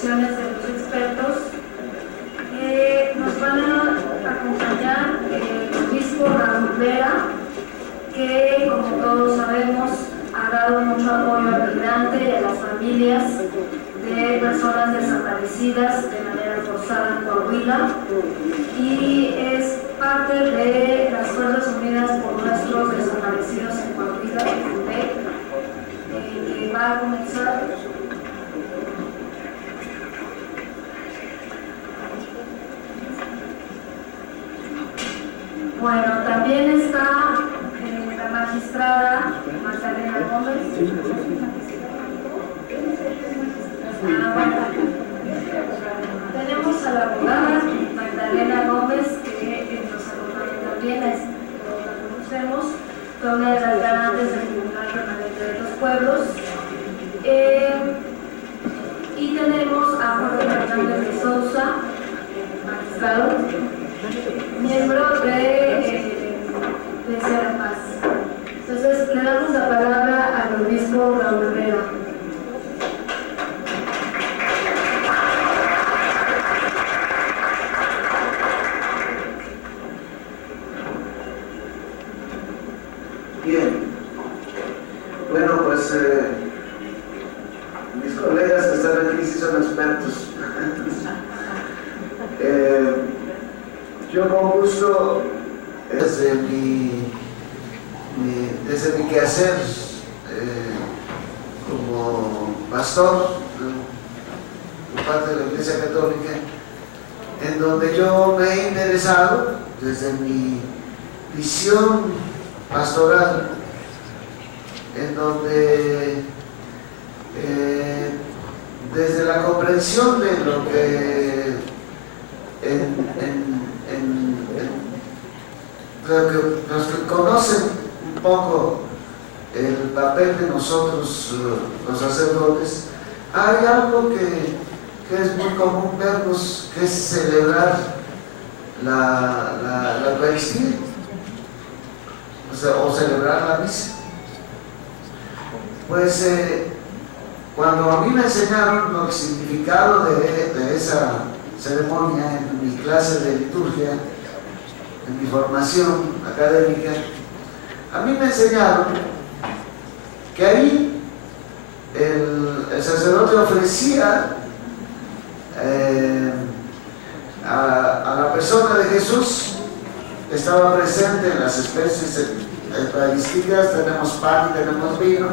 explicaciones de los expertos. Nos van a acompañar el obispo Raúl Vera, que, como todos sabemos, ha dado mucho apoyo al migrante y a las familias de personas desaparecidas de manera forzada en Coahuila, y es parte de las Fuerzas Unidas por Nuestros Desaparecidos en Coahuila, FUNDEC, que va a comenzar. Bueno, también está la magistrada Magdalena Gómez. Tenemos a la abogada Magdalena Gómez, que nos acompaña también, la conocemos, fue una de las garantes del Tribunal Permanente de los Pueblos. Y tenemos a Jorge Fernández de Sousa, magistrado, miembro de Iglesia de Paz. Entonces, le damos la palabra al obispo Raúl Vera. Bien, bueno, pues mis colegas que están aquí sí son expertos. Yo con gusto, desde mi quehacer como pastor por parte de la Iglesia Católica, en donde yo me he interesado desde mi visión pastoral, en donde desde la comprensión de lo que los que conocen un poco el papel de nosotros los sacerdotes, hay algo que es muy común vernos, que es celebrar la Eucaristía, o celebrar la misa. Pues cuando a mí me enseñaron el significado de esa ceremonia en mi clase de liturgia, en mi formación académica, a mí me enseñaron que ahí el sacerdote ofrecía a la persona de Jesús, que estaba presente en las especies eucarísticas, tenemos pan y tenemos vino,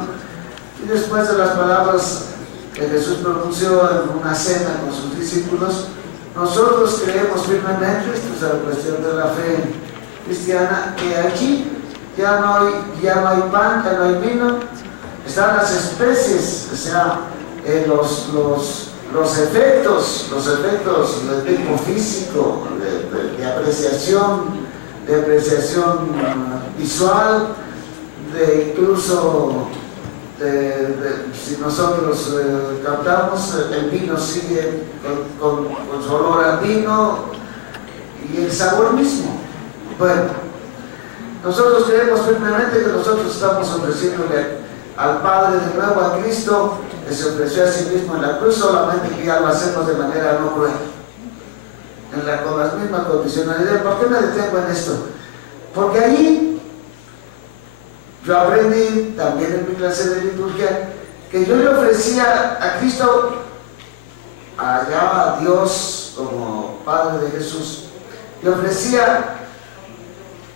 y después de las palabras que Jesús pronunció en una cena con sus discípulos, nosotros creemos firmemente, esto es la cuestión de la fe cristiana, que aquí ya no hay pan, ya no hay vino, están las especies, o sea, los efectos de tipo físico, de apreciación visual, de incluso si nosotros captamos, el vino sigue con su olor al vino y el sabor mismo. Bueno, nosotros creemos firmemente que nosotros estamos ofreciéndole al Padre de nuevo, a Cristo, que se ofreció a sí mismo en la cruz, solamente que ya lo hacemos de manera no cruel, con las mismas condicionalidades. ¿Por qué me detengo en esto? Porque ahí yo aprendí también en mi clase de liturgia que yo le ofrecía a Cristo, allá a Dios como Padre de Jesús, le ofrecía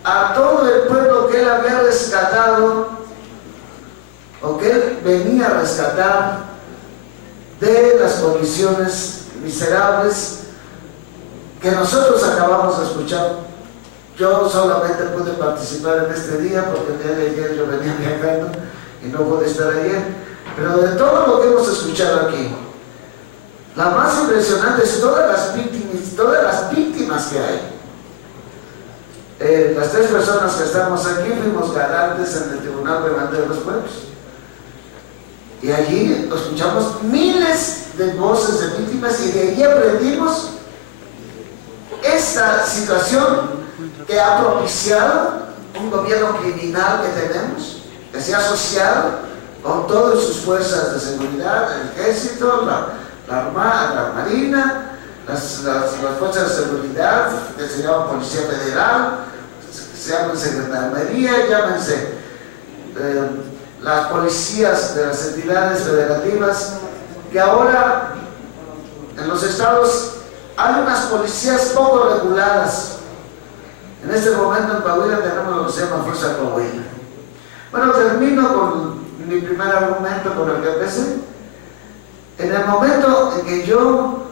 a todo el pueblo que él había rescatado, o que él venía a rescatar de las condiciones miserables que nosotros acabamos de escuchar. Yo solamente pude participar en este día porque el día de ayer yo venía viajando y no pude estar ayer, pero de todo lo que hemos escuchado aquí, la más impresionante es todas las víctimas que hay. Las tres personas que estamos aquí fuimos garantes en el Tribunal Permanente de los Pueblos, y allí escuchamos miles de voces de víctimas, y de allí aprendimos esta situación que ha propiciado un gobierno criminal que tenemos, que se ha asociado con todas sus fuerzas de seguridad, el ejército, la armada, la Marina, las fuerzas de seguridad, que se llama Policía Federal, se llaman Gendarmería, llámense las policías de las entidades federativas, que ahora en los estados hay unas policías poco reguladas. En este momento en Coahuila tenemos lo que se llama Fuerza Coahuila. Bueno, termino con mi primer argumento con el que empecé. En el momento en que yo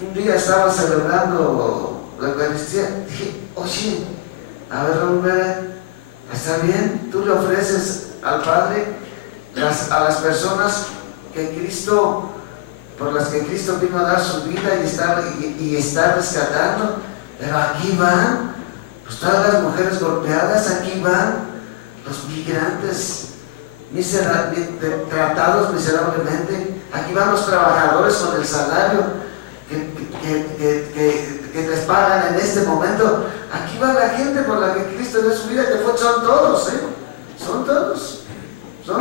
un día estaba celebrando la Eucaristía, dije, oye, a ver, Romero, está bien, tú le ofreces al Padre a las personas que Cristo, por las que Cristo vino a dar su vida y está rescatando, pero aquí van, pues todas las mujeres golpeadas, aquí van los migrantes tratados miserablemente, aquí van los trabajadores con el salario que les pagan en este momento, aquí va la gente por la que Cristo dio su vida, que son todos, son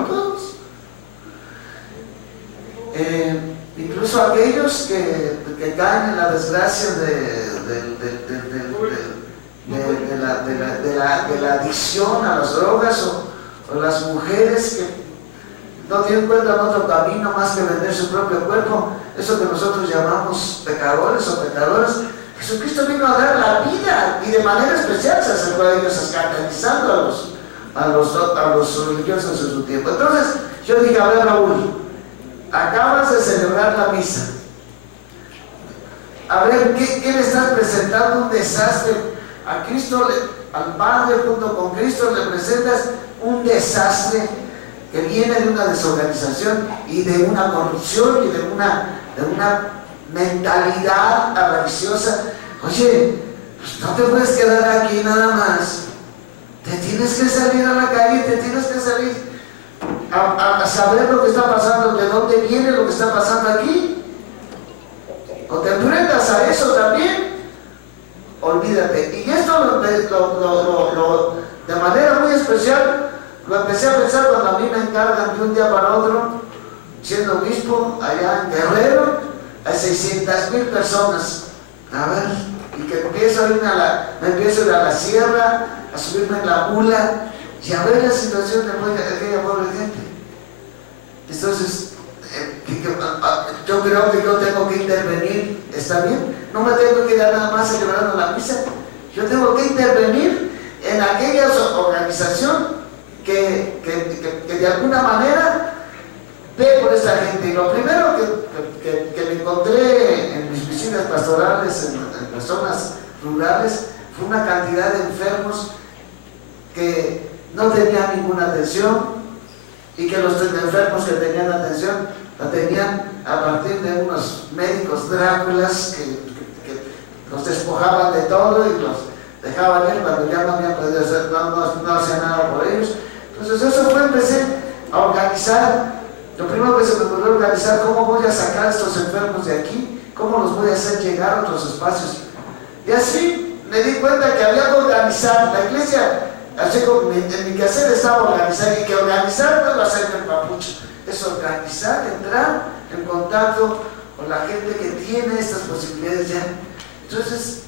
todos. Incluso aquellos que caen en la desgracia de la adicción a las drogas, o las mujeres que no encuentran otro camino más que vender su propio cuerpo, eso que nosotros llamamos pecadores o pecadoras. Jesucristo vino a dar la vida, y de manera especial se acercó a ellos, escandalizando a los religiosos en su tiempo. Entonces yo dije, a ver, Raúl, acabas de celebrar la misa, a ver, ¿qué le estás presentando? Un desastre a Cristo, al Padre junto con Cristo le presentas un desastre que viene de una desorganización y de una corrupción y de una mentalidad avariciosa. Oye, pues no te puedes quedar aquí nada más, te tienes que salir a la calle, te tienes que salir a saber lo que está pasando, de dónde viene lo que está pasando aquí, o te enfrentas a eso también, olvídate. Y esto de manera muy especial lo empecé a pensar cuando a mí me encargan de un día para otro, siendo obispo allá en Guerrero, a 600,000 personas, a ver, y que empiezo a ir a la sierra, a subirme en la mula y a ver la situación de aquella pobre gente. Entonces, yo creo que yo tengo que intervenir, ¿está bien? No me tengo que quedar nada más celebrando la misa, yo tengo que intervenir en aquella organización que de alguna manera ve por esta gente. Y lo primero que me encontré en mis visitas pastorales en las zonas rurales fue una cantidad de enfermos que no tenían ninguna atención, y que los enfermos que tenían atención la tenían a partir de unos médicos Dráculas que los despojaban de todo y los dejaban ir cuando ya no habían podido hacer, no hacían nada por ellos. Entonces eso fue, empecé a organizar. Lo primero que se me ocurrió organizar, cómo voy a sacar a estos enfermos de aquí, cómo los voy a hacer llegar a otros espacios. Y así me di cuenta que había que organizar. La iglesia, así como en mi quehacer estaba organizar, y que organizar no es hacer el papucho, es organizar, entrar en contacto con la gente que tiene estas posibilidades ya. Entonces,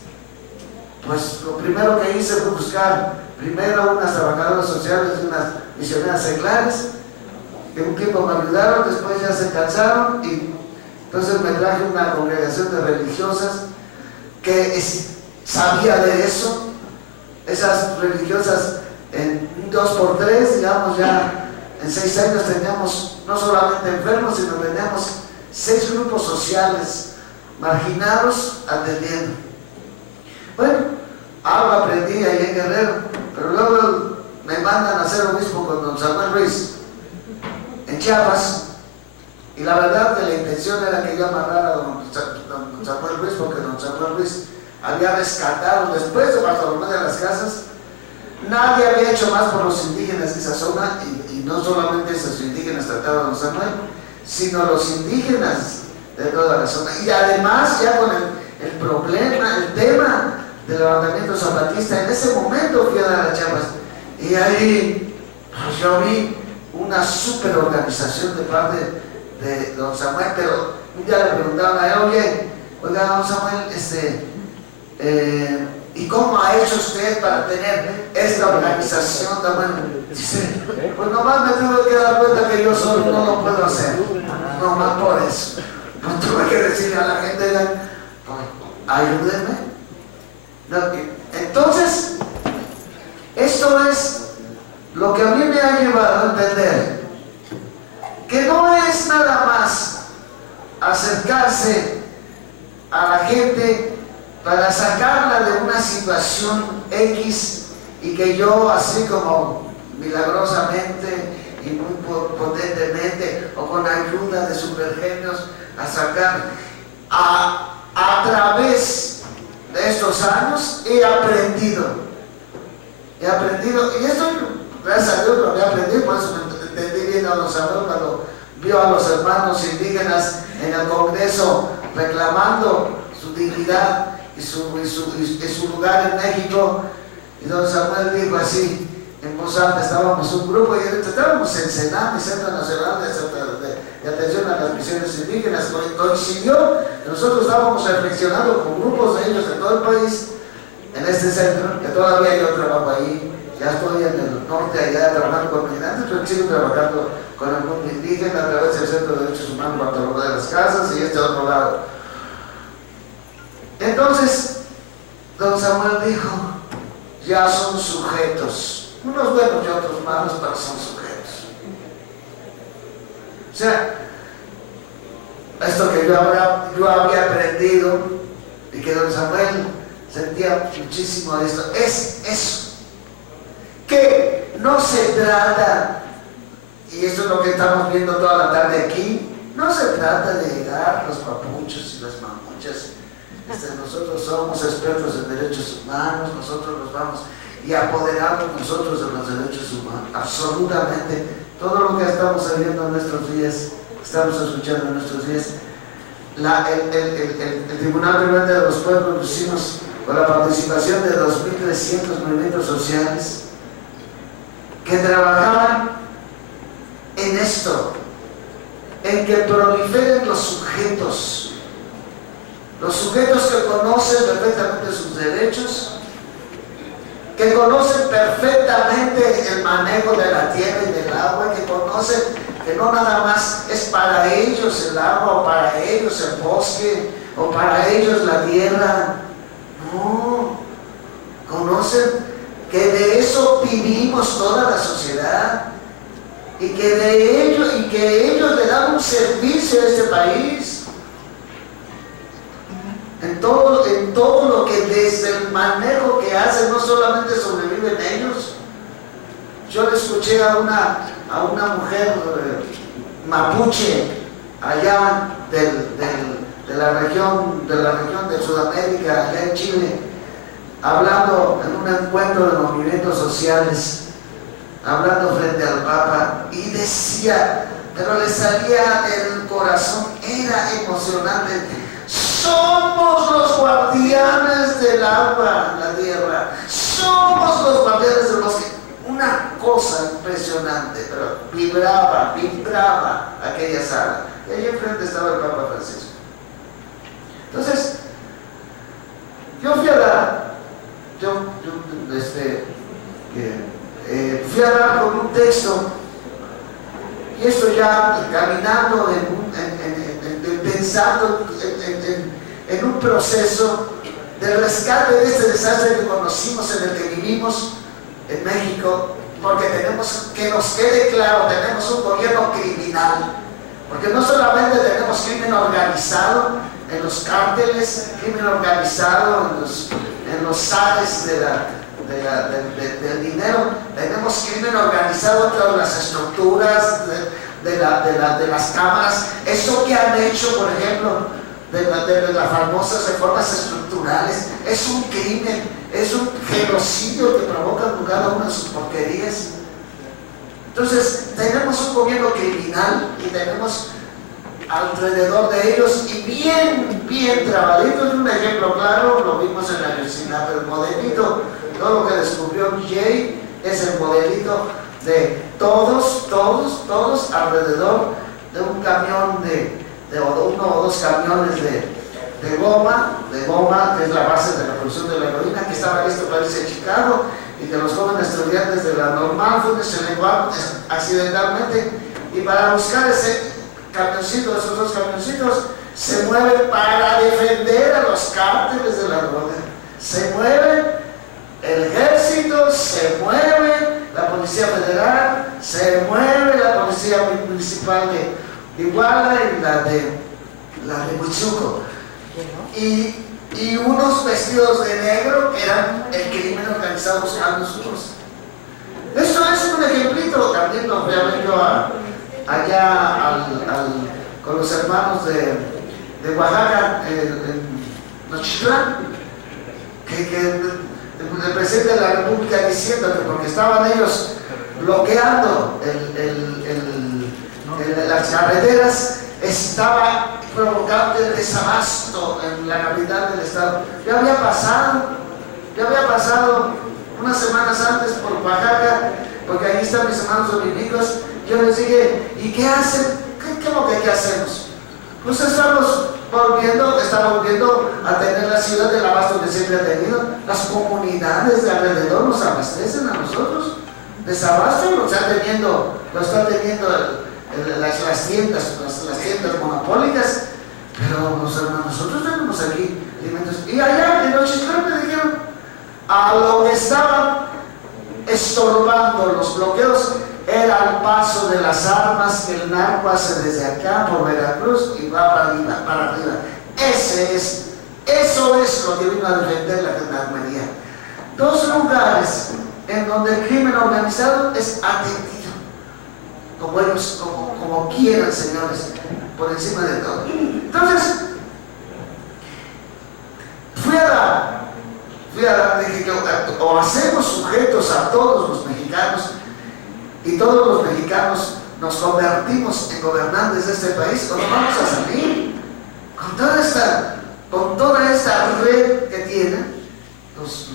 pues lo primero que hice fue buscar primero unas trabajadoras sociales y unas misioneras seglares, que un tiempo me ayudaron, después ya se cansaron, y entonces me traje una congregación de religiosas que sabía de eso. Esas religiosas en 2x3, digamos, ya en 6 años teníamos no solamente enfermos, sino teníamos 6 grupos sociales marginados atendiendo. Bueno, algo aprendí ahí en Guerrero, pero luego me mandan a ser obispo con don Samuel Ruiz en Chiapas, y la verdad que la intención era que yo amarrara a don Samuel Ruiz, porque don Samuel Ruiz había rescatado, después de Bartolomé de las Casas, nadie había hecho más por los indígenas de esa zona, y no solamente esos indígenas tratados a don Samuel, sino los indígenas de toda la zona. Y además, ya con el problema, el tema del levantamiento zapatista, en ese momento fui a dar a Chiapas, y ahí pues, yo vi una super organización de parte de don Samuel, pero un día le preguntaron a él, oiga, don Samuel, ¿y cómo ha hecho usted para tener esta organización tan buena? Dice, pues nomás me tuve que dar cuenta que yo solo no lo puedo hacer, nomás por eso. No tuve que decirle a la gente, ayúdenme. Entonces, esto es lo que a mí me ha llevado a entender que no es nada más acercarse a la gente para sacarla de una situación X y que yo, así como milagrosamente y muy potentemente o con ayuda de supergenios, a sacar a través de estos años he aprendido, y esto gracias a Dios lo había aprendido, por eso me entendí bien a los Samuel cuando vio a los hermanos indígenas en el Congreso reclamando su dignidad y su lugar en México, y don Samuel dijo así en voz alta, estábamos un grupo y estábamos en Senam, Centro Nacional de Atención a las Misiones Indígenas, coincidió que nosotros estábamos reflexionando con grupos de ellos de todo el país en este centro, que todavía yo trabajo ahí. Ya estoy en el norte allá trabajando con migrantes, pero sigo trabajando con el mundo indígena a través del Centro de Derechos Humanos Bartolomé de las Casas y este otro lado. Entonces, don Samuel dijo, ya son sujetos, unos buenos y otros malos, pero son sujetos. O sea, esto que yo había aprendido y que don Samuel sentía muchísimo de esto, es eso. Que no se trata, y esto es lo que estamos viendo toda la tarde aquí, no se trata de llegar los papuchos y las mamuchas. Nosotros somos expertos en derechos humanos, nosotros nos vamos y apoderamos nosotros de los derechos humanos. Absolutamente, todo lo que estamos viendo en nuestros días, estamos escuchando en nuestros días, el Tribunal Permanente de los Pueblos lo hicimos con la participación de 2.300 movimientos sociales que trabajaban en esto, en que proliferen los sujetos que conocen perfectamente sus derechos, que conocen perfectamente el manejo de la tierra y del agua, que conocen que no nada más es para ellos el agua, o para ellos el bosque, o para ellos la tierra. No, conocen que de eso vivimos toda la sociedad y que ellos le dan un servicio a este país en todo lo que desde el manejo que hacen no solamente sobreviven ellos. Yo le escuché a una mujer mapuche allá de la región de Sudamérica, allá en Chile, hablando en un encuentro de movimientos sociales, hablando frente al Papa, y decía, pero le salía del corazón, era emocionante: somos los guardianes del agua, la tierra, somos los guardianes del bosque. Una cosa impresionante, pero vibraba aquella sala, y allí enfrente estaba el Papa Francisco. Entonces, yo fui a dar fui a dar con un texto, y esto ya caminando, pensando en un proceso de rescate de este desastre que conocimos, en el que vivimos en México, porque tenemos que nos quede claro, tenemos un gobierno criminal, porque no solamente tenemos crimen organizado en los cárteles, crimen organizado en los sales del dinero, tenemos crimen organizado en todas las estructuras de las cámaras, eso que han hecho, por ejemplo, de las famosas reformas estructurales, es un crimen, es un genocidio que provocan cada una de sus porquerías. Entonces, tenemos un gobierno criminal y tenemos alrededor de ellos, y bien trabajito. Es un ejemplo claro, lo vimos en la universidad, pero el modelito, todo lo que descubrió Jay es el modelito de todos alrededor de un camión de uno o dos camiones de goma, que es la base de la producción de la heroína, que estaba en este país de Chicago, y que los jóvenes estudiantes de la normal se levantaron accidentalmente, y para buscar ese camioncito, esos dos camioncitos, se mueven para defender a los cárteles de la droga. Se mueve el ejército, se mueve la policía federal, se mueve la policía municipal de Iguala y la de Huichuco. Y unos vestidos de negro que eran el crimen organizado buscando sus cosas. Esto es un ejemplito. También lo fui a ver yo allá con los hermanos de Oaxaca, en Nochitlán, que el presidente de la República diciendo que porque estaban ellos bloqueando las carreteras, estaba provocando el desabasto en la capital del estado. Ya había pasado unas semanas antes por Oaxaca, porque ahí están mis hermanos dominicos. Yo les dije, ¿y qué hacen? ¿Qué hacemos? Pues estamos volviendo a tener la ciudad del abasto que siempre ha tenido. Las comunidades de alrededor nos abastecen a nosotros. Desabasto lo están teniendo las tiendas monopólicas, pero nosotros tenemos aquí alimentos. Y allá en Nochitlán me dijeron, a lo que estaban estorbando los bloqueos era el paso de las armas que el narco hace desde acá por Veracruz y va para arriba. Eso es lo que vino a defender la gendarmería. Dos lugares en donde el crimen organizado es atendido, como quieran, señores, por encima de todo. Entonces, dije que o hacemos sujetos a todos los mexicanos, y todos los mexicanos nos convertimos en gobernantes de este país, o no vamos a salir con toda esta red que tienen los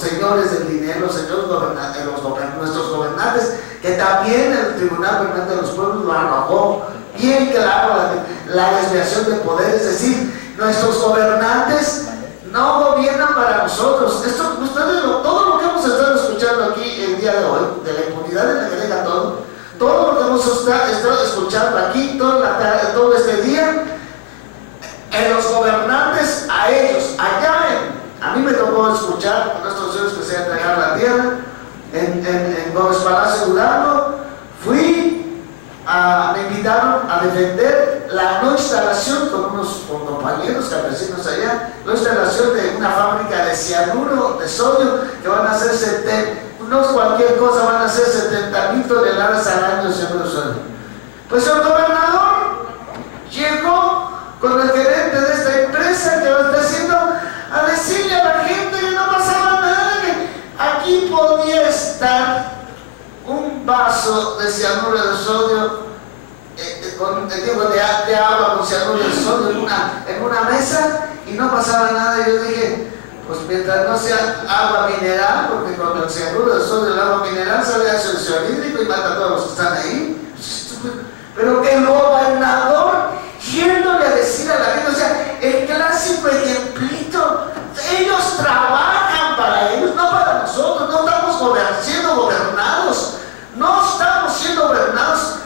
señores del dinero, los señores nuestros gobernantes, que también el Tribunal Permanente de los Pueblos lo arrojó bien claro, la desviación de poder, es decir, nuestros gobernantes no gobiernan para nosotros. Todo lo que hemos estado escuchando aquí el día de hoy, de la impunidad en la que deja todo lo que hemos estado escuchando aquí todo este día, en los gobernantes, a ellos, a mí me tocó escuchar con estos señores que se entregaron la tierra, en Gómez Palacio Durango, me invitaron a defender la no instalación con compañeros campesinos allá, la instalación de una fábrica de cianuro de sodio que van a hacer no cualquier cosa, van a hacer 70,000 toneladas al año de cianuro de sodio. Pues el gobernador llegó con el gerente de esta empresa que lo está haciendo a decirle a la gente que no pasaba nada, que aquí podía estar un vaso de cianuro de sodio, de agua con cianuro de sodio en una mesa, y no pasaba nada. Y yo dije, pues mientras no sea agua mineral, porque con el cianuro de sodio, el agua mineral sale ácido hídrico y mata a todos los que están ahí. Pero que el gobernador yéndole a decir a la gente, o sea, el clásico ejemplito, ellos trabajan para ellos, no para nosotros. No estamos siendo gobernados, no estamos siendo gobernados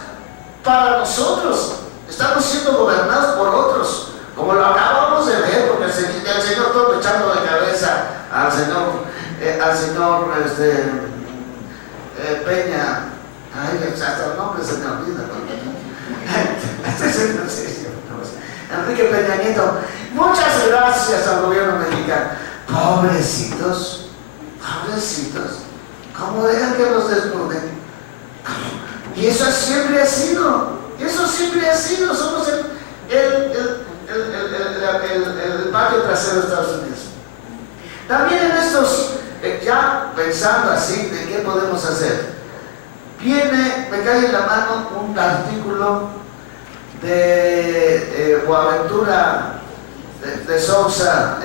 para nosotros, estamos siendo gobernados por otros, como lo acabamos de ver, porque el Señor todo echando de cabeza al señor Peña. Ay, hasta el nombre se me olvida. Enrique Peña Nieto. Muchas gracias al gobierno mexicano. Pobrecitos, ¿cómo dejan que los desnuden? Y eso siempre ha sido, somos el patio trasero de Estados Unidos. También en estos, ya pensando así, de qué podemos hacer, me cae en la mano un artículo de Boaventura de Sousa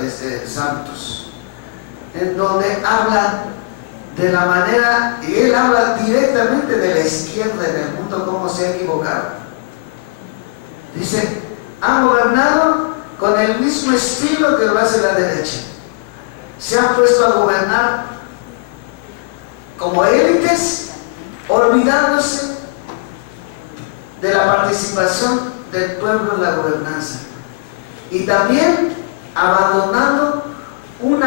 Santos, en donde habla de la manera, y él habla directamente de la izquierda en el mundo, cómo se ha equivocado. Dice, han gobernado con el mismo estilo que lo hace la derecha. Se han puesto a gobernar como élites, olvidándose de la participación del pueblo en la gobernanza. Y también abandonando un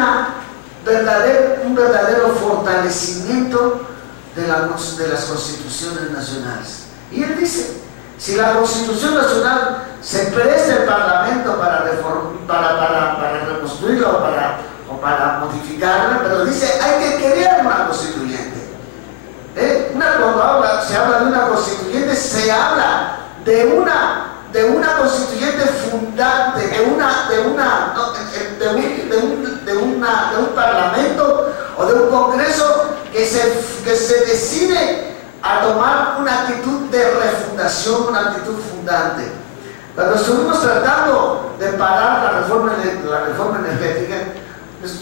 verdadero fortalecimiento de las constituciones nacionales. Y él dice, si la Constitución Nacional se presta el Parlamento para reconstruirla o para modificarla, pero dice, hay que crear una constituyente. Cuando se habla de una constituyente, se habla de una constituyente fundante, de un parlamento o de un congreso que se decide a tomar una actitud de refundación, una actitud fundante. Cuando estuvimos tratando de parar la reforma energética,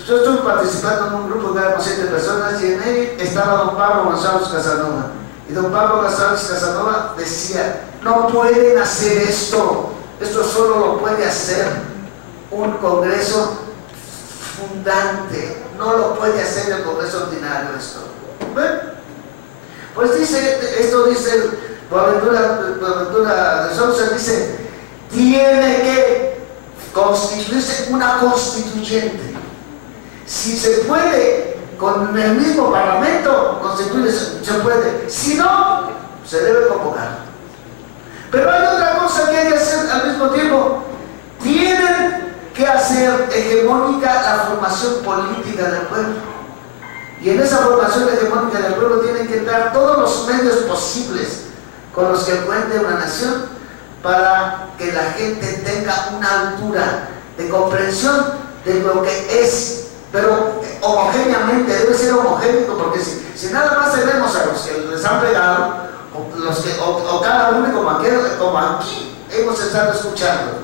yo estuve participando en un grupo que éramos 7 personas y en él estaba don Pablo González Casanova. Y don Pablo González Casanova decía, no pueden hacer esto solo lo puede hacer un congreso fundante, no lo puede hacer el congreso ordinario esto. Bueno, pues dice Boaventura de Sousa, dice, tiene que constituirse una constituyente. Si se puede con el mismo parlamento constituirse, se puede. Si no, se debe convocar. Pero hay otra cosa que hay que hacer al mismo tiempo. Tienen que hacer hegemónica la formación política del pueblo. Y en esa formación hegemónica del pueblo tienen que entrar todos los medios posibles con los que cuente una nación para que la gente tenga una altura de comprensión de lo que es, pero homogéneamente, debe ser homogéneo, porque si nada más tenemos a los que les han pegado, o cada uno como aquí hemos estado escuchando,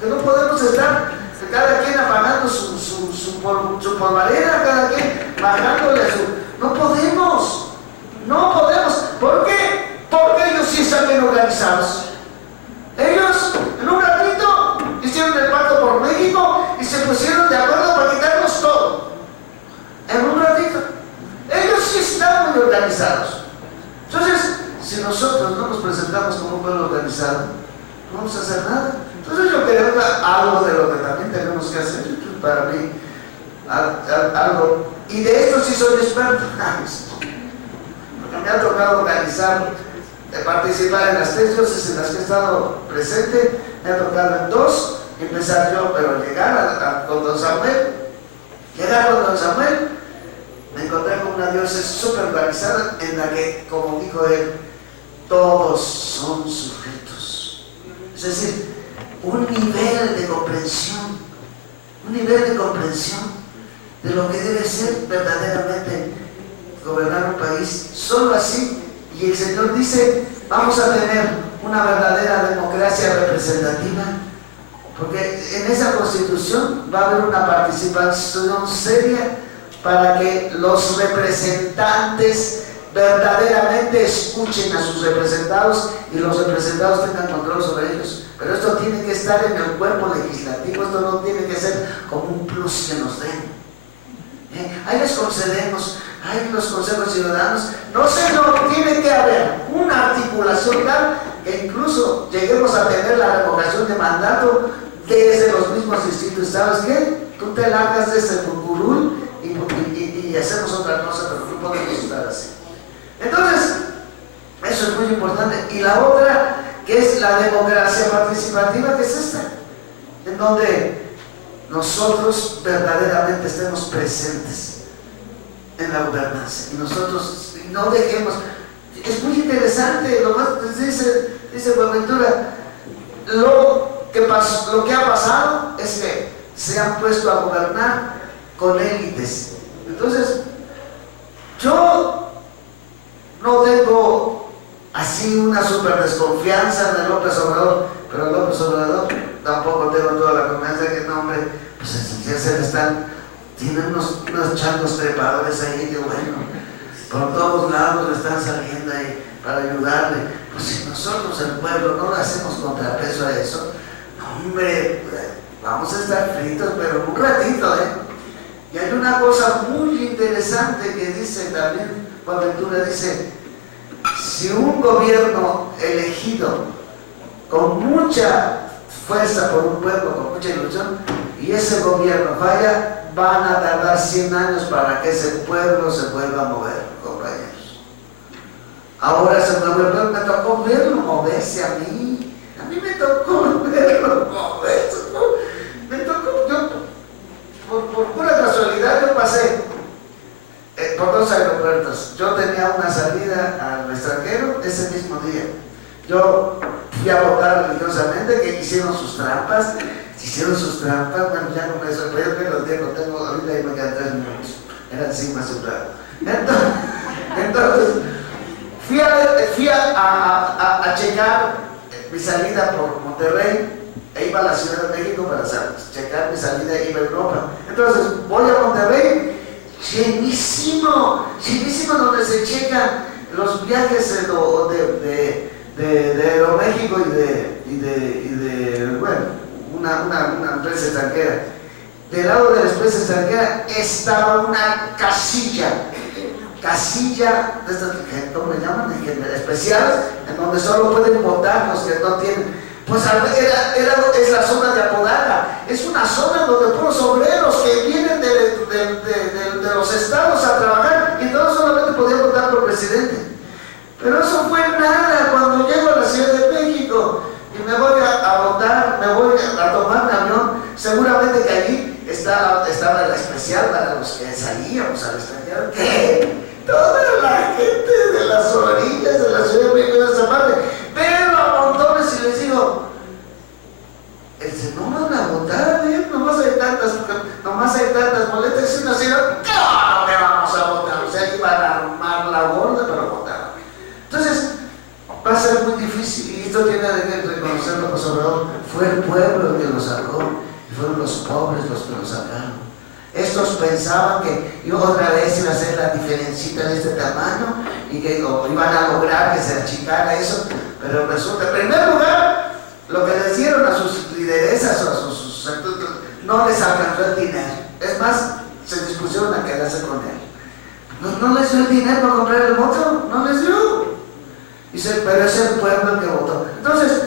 que no podemos estar cada quien apagando su polvareda, cada quien bajándole no podemos. ¿Por qué? Porque ellos sí están bien organizados. Ellos en un ratito hicieron el pacto por México y se pusieron de acuerdo para quitarnos todo. En un ratito. Ellos sí están muy organizados. Entonces, si nosotros no nos presentamos como un pueblo organizado, no vamos a hacer nada. Entonces yo creo que algo de lo que también tenemos que hacer, para mí, algo, y de esto sí soy experto, porque me ha tocado organizar, participar en las 3 diócesis en las que he estado presente, me ha tocado en 2, empezar yo, pero llegar con don Samuel, me encontré con una diócesis súper organizada en la que, como dijo él, todos son sujetos. Es decir, un nivel de comprensión de lo que debe ser verdaderamente gobernar un país. Solo así, y el Señor dice, vamos a tener una verdadera democracia representativa, porque en esa Constitución va a haber una participación seria para que los representantes verdaderamente escuchen a sus representados y los representados tengan control sobre ellos. Pero esto tiene que estar en el cuerpo legislativo, esto no tiene que ser como un plus que nos den. Ahí les concedemos, ahí los consejos ciudadanos, no tiene que haber una articulación tal que incluso lleguemos a tener la revocación de mandato desde los mismos distritos. ¿Sabes qué? Tú te largas de ese curul y hacemos otra cosa, pero no podemos estar así. Entonces, eso es muy importante. Y la otra, que es la democracia participativa, que es esta, en donde nosotros verdaderamente estemos presentes en la gobernanza. Y nosotros no dejemos. Es muy interesante, lo más dice Boaventura, lo que ha pasado es que se han puesto a gobernar con élites. Entonces, yo no tengo así una super desconfianza de López Obrador, pero López Obrador tampoco tengo toda la confianza de que no, hombre, pues ya tienen unos changos trepadores ahí que bueno, por todos lados le están saliendo ahí para ayudarle. Pues si nosotros, el pueblo, no hacemos contrapeso a eso, hombre, vamos a estar fritos, pero un ratito, Y hay una cosa muy interesante que dice también, Boaventura dice, si un gobierno elegido con mucha fuerza por un pueblo, con mucha ilusión, y ese gobierno falla, van a tardar 100 años para que ese pueblo se vuelva a mover, compañeros. Ahora se mueve el pueblo, me tocó verlo moverse a mí me tocó verlo moverse, ¿no? Me tocó, yo, por pura casualidad, yo pasé por 2 aeropuertos. Yo tenía una salida al extranjero ese mismo día. Yo fui a votar religiosamente, que hicieron sus trampas, bueno, ya no me sorprende, los digo, tengo ahorita y me quedan 3 minutos, eran 5 más un rato. Entonces, fui a checar mi salida por Monterrey, e iba a la Ciudad de México para checar mi salida e iba a Europa. Entonces, voy a Monterrey, llenísimo, donde se checan los viajes de Aeroméxico y de bueno, una empresa extranjera. Del lado de la empresa extranjera estaba una casilla, ¿cómo le llaman? Especial, en donde solo pueden votar los que no tienen. Pues es la zona de Apodaca, es una zona donde puros obreros que vienen de los estados a trabajar, y todos solamente podían votar por presidente. Pero eso fue nada cuando llego a la Ciudad de México y me voy a votar, me voy a tomar mi avión. Seguramente que allí estaba la especial para los que salíamos al extranjero. ¿Qué? Toda la gente de las orillas de la Ciudad de México de esa parte, pero a montones, y les digo, no van a votar, nomás hay tantas boletas, y uno dice, claro que vamos a votar, o sea, iban a armar la gorda, pero votaron. Entonces, va a ser muy difícil, y esto tiene que reconocerlo, pues, Obrador, fue el pueblo el que lo sacó, y fueron los pobres los que lo sacaron. Estos pensaban que otra vez iba a ser la diferencita de este tamaño y que iban a lograr que se achicara eso, pero resulta, en primer lugar, lo que les dieron a sus lideresas o a sus no les alcanzó el dinero. Es más, se dispusieron a quedarse con él. No les dio el dinero para comprar el voto, no les dio. Dice, pero es el pueblo el que votó. Entonces,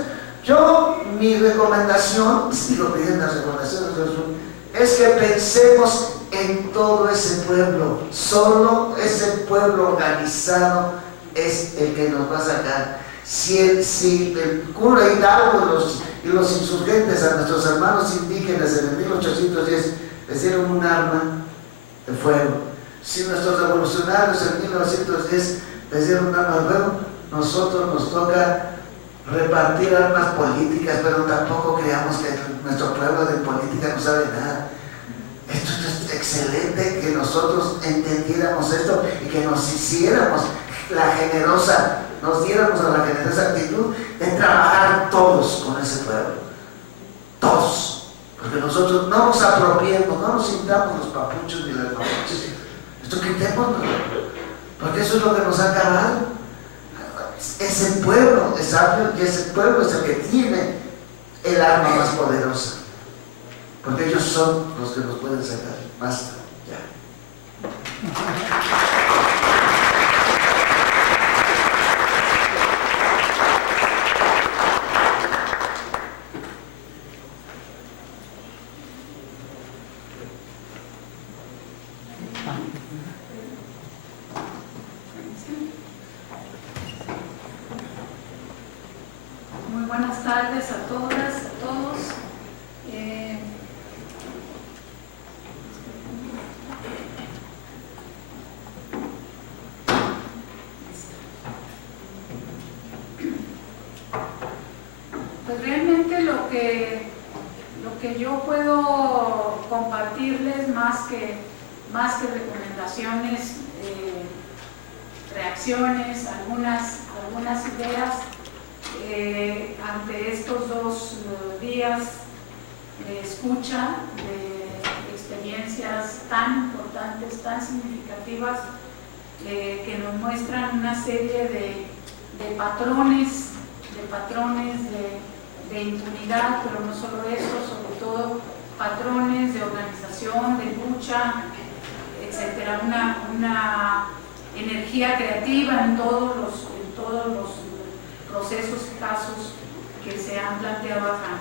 mi recomendación, sigo pidiendo las recomendaciones, es que pensemos en todo ese pueblo. Solo ese pueblo organizado es el que nos va a sacar. Si el cura Hidalgo y los insurgentes a nuestros hermanos indígenas en el 1810 les dieron un arma de fuego, si nuestros revolucionarios en 1910 les dieron un arma de fuego, nosotros nos toca repartir armas políticas, pero tampoco creamos que nuestro pueblo de política no sabe nada. Esto es excelente que nosotros entendiéramos esto y que nos hiciéramos nos diéramos a la generosa actitud de trabajar todos con ese pueblo, todos, porque nosotros no nos apropiemos, no nos sintamos los papuchos ni las papuchas. Esto quitémonos, porque eso es lo que nos ha acabado. Ese pueblo es sabio y ese pueblo es el que tiene el arma más poderosa, porque ellos son los que nos pueden sacar. Basta, ya. Muy buenas tardes a todas, a todos. Pues realmente lo que yo puedo compartirles más que recomendaciones, reacciones, algunas ideas ante estos 2 días de escucha, de experiencias tan importantes, tan significativas, que nos muestran una serie de patrones de impunidad, pero no solo eso, sobre todo patrones de organización, de lucha, etcétera, una energía creativa en todos los procesos y casos que se han planteado acá.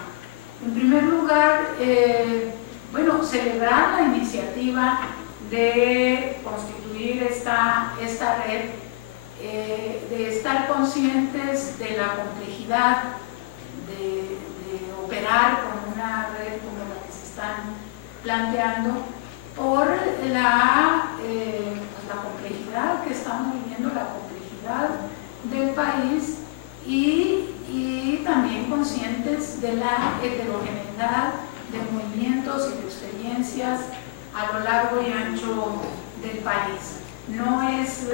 En primer lugar, celebrar la iniciativa de constituir esta red, de estar conscientes de la complejidad de operar con una red como la que se están planteando, por la complejidad que estamos viviendo, la complejidad del país, y también conscientes de la heterogeneidad de movimientos y de experiencias a lo largo y ancho del país. No es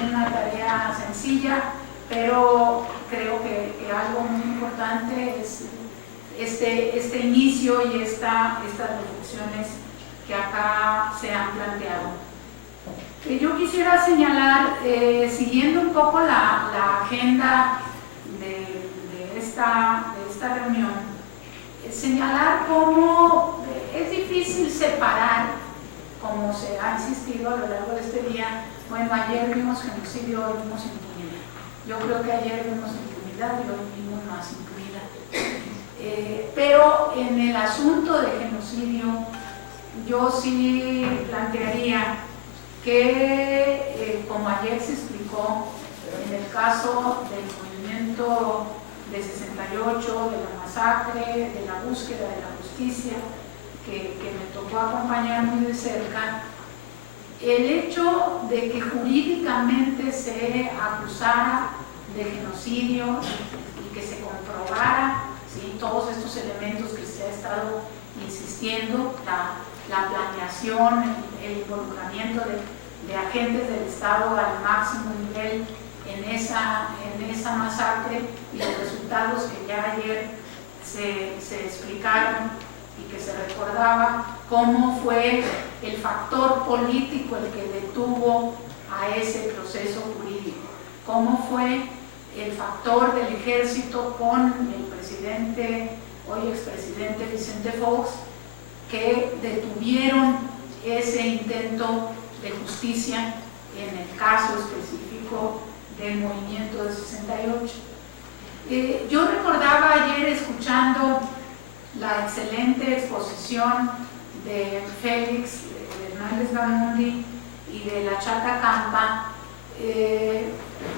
una tarea sencilla, pero creo que algo muy importante es este inicio y estas reflexiones que acá se han planteado. Yo quisiera señalar, siguiendo un poco la agenda de esta reunión, señalar cómo es difícil separar, como se ha insistido a lo largo de este día. Bueno, ayer vimos genocidio, hoy vimos impunidad. Yo creo que ayer vimos impunidad y hoy vimos más impunidad. Pero en el asunto de genocidio, yo sí plantearía que, como ayer se explicó, en el caso del movimiento de 68, de la masacre, de la búsqueda de la justicia, que me tocó acompañar muy de cerca, el hecho de que jurídicamente se acusara de genocidio y que se comprobara, ¿sí?, todos estos elementos que se ha estado insistiendo, la planeación, el involucramiento de agentes del Estado al máximo nivel en esa masacre, y los resultados que ya ayer se explicaron y que se recordaba, cómo fue el factor político el que detuvo a ese proceso jurídico, cómo fue el factor del ejército con el presidente, hoy expresidente Vicente Fox, que detuvieron ese intento de justicia en el caso específico del movimiento de 68. Yo recordaba ayer, escuchando la excelente exposición de Félix Hernández Gamundi y de la Chata Campa,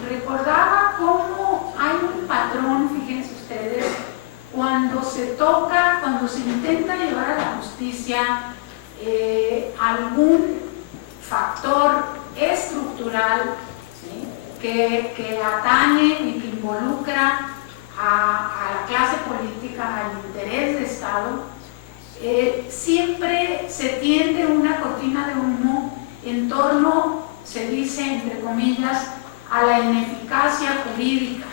recordaba cómo hay un patrón, fíjense ustedes, cuando se intenta llevar a la justicia algún factor estructural, ¿sí?, que atañe y que involucra a la clase política, al interés de Estado, siempre se tiende una cortina de humo en torno, se dice entre comillas, a la ineficacia jurídica.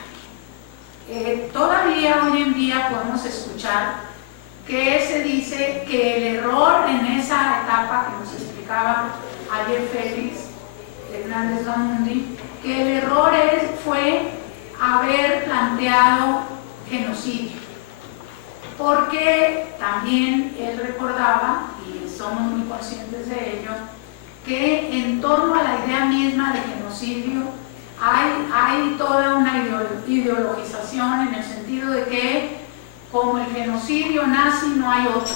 Todavía hoy en día podemos escuchar que se dice que el error en esa etapa que nos explicaba ayer Félix Hernández Gamundi, que el error fue haber planteado genocidio, porque también él recordaba, y somos muy conscientes de ello, que en torno a la idea misma de genocidio hay toda una ideologización, en el sentido de que como el genocidio nazi no hay otro,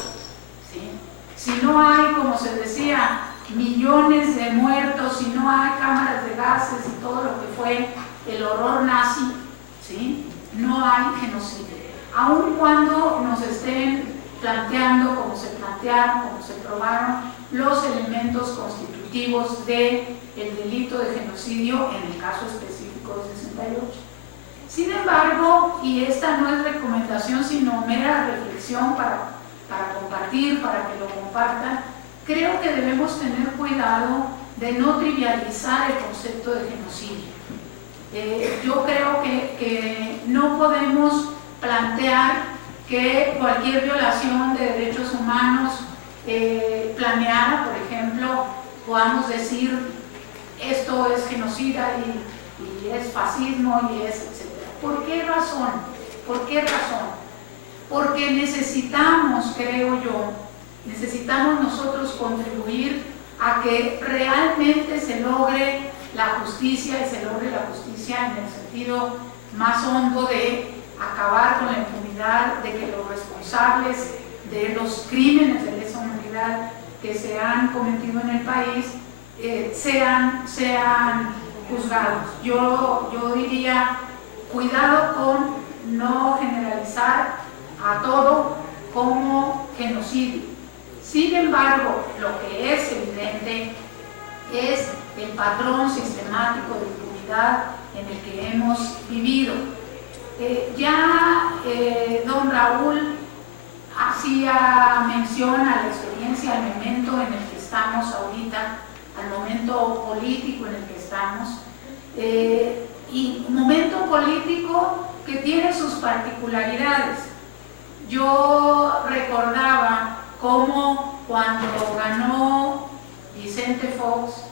¿sí? Si no hay, como se decía, millones de muertos, si no hay cámaras de gases y todo lo que fue el horror nazi, ¿sí?, no hay genocidio. Aun cuando nos estén planteando, como se plantearon, como se probaron, los elementos constitutivos del delito de genocidio en el caso específico de 68. Sin embargo, y esta no es recomendación, sino mera reflexión para compartir, para que lo compartan, creo que debemos tener cuidado de no trivializar el concepto de genocidio. Yo creo que no podemos plantear que cualquier violación de derechos humanos planeada, por ejemplo, podamos decir esto es genocida y es fascismo y es etcétera. ¿Por qué razón? ¿Por qué razón? Porque necesitamos, creo yo, necesitamos nosotros contribuir a que realmente se logre la justicia y se logre la justicia en el sentido más hondo de acabar con la impunidad, de que los responsables de los crímenes de lesa humanidad que se han cometido en el país sean juzgados. Yo diría, cuidado con no generalizar a todo como genocidio. Sin embargo, lo que es evidente es el patrón sistemático de impunidad en el que hemos vivido. Don Raúl hacía mención a la experiencia, al momento en el que estamos ahorita, al momento político en el que estamos, y un momento político que tiene sus particularidades. Yo recordaba cómo cuando ganó Vicente Fox,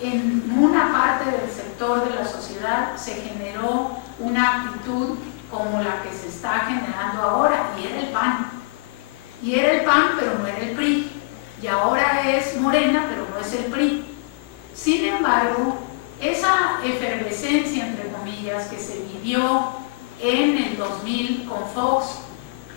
en una parte del sector de la sociedad se generó una actitud como la que se está generando ahora, y era el PAN. Y era el PAN, pero no era el PRI. Y ahora es Morena, pero no es el PRI. Sin embargo, esa efervescencia, entre comillas, que se vivió en el 2000 con Fox,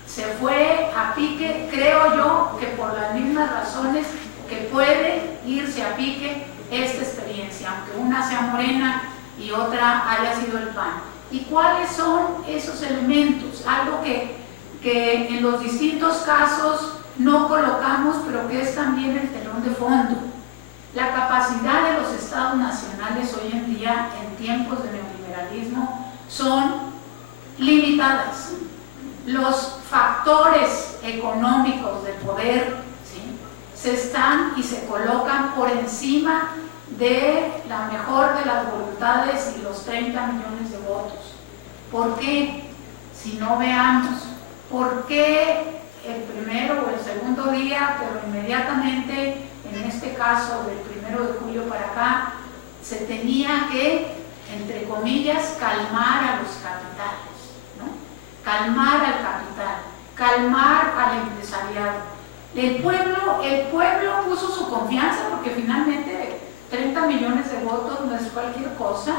se fue a pique, creo yo, que por las mismas razones que puede irse a pique esta experiencia, aunque una sea Morena y otra haya sido el PAN. ¿Y cuáles son esos elementos? Algo que en los distintos casos no colocamos, pero que es también el telón de fondo. La capacidad de los estados nacionales hoy en día, en tiempos de neoliberalismo, son limitadas. Los factores económicos de poder, ¿sí?, se están y se colocan por encima de la mejor de las voluntades y los 30 millones de votos. ¿Por qué? Si no, veamos, ¿por qué el primero o el segundo día, pero inmediatamente, en este caso del 1 de julio para acá, se tenía que, entre comillas, calmar a los capitales, ¿no? Calmar al capital, calmar al empresariado? El pueblo puso su confianza, porque finalmente 30 millones de votos no es cualquier cosa,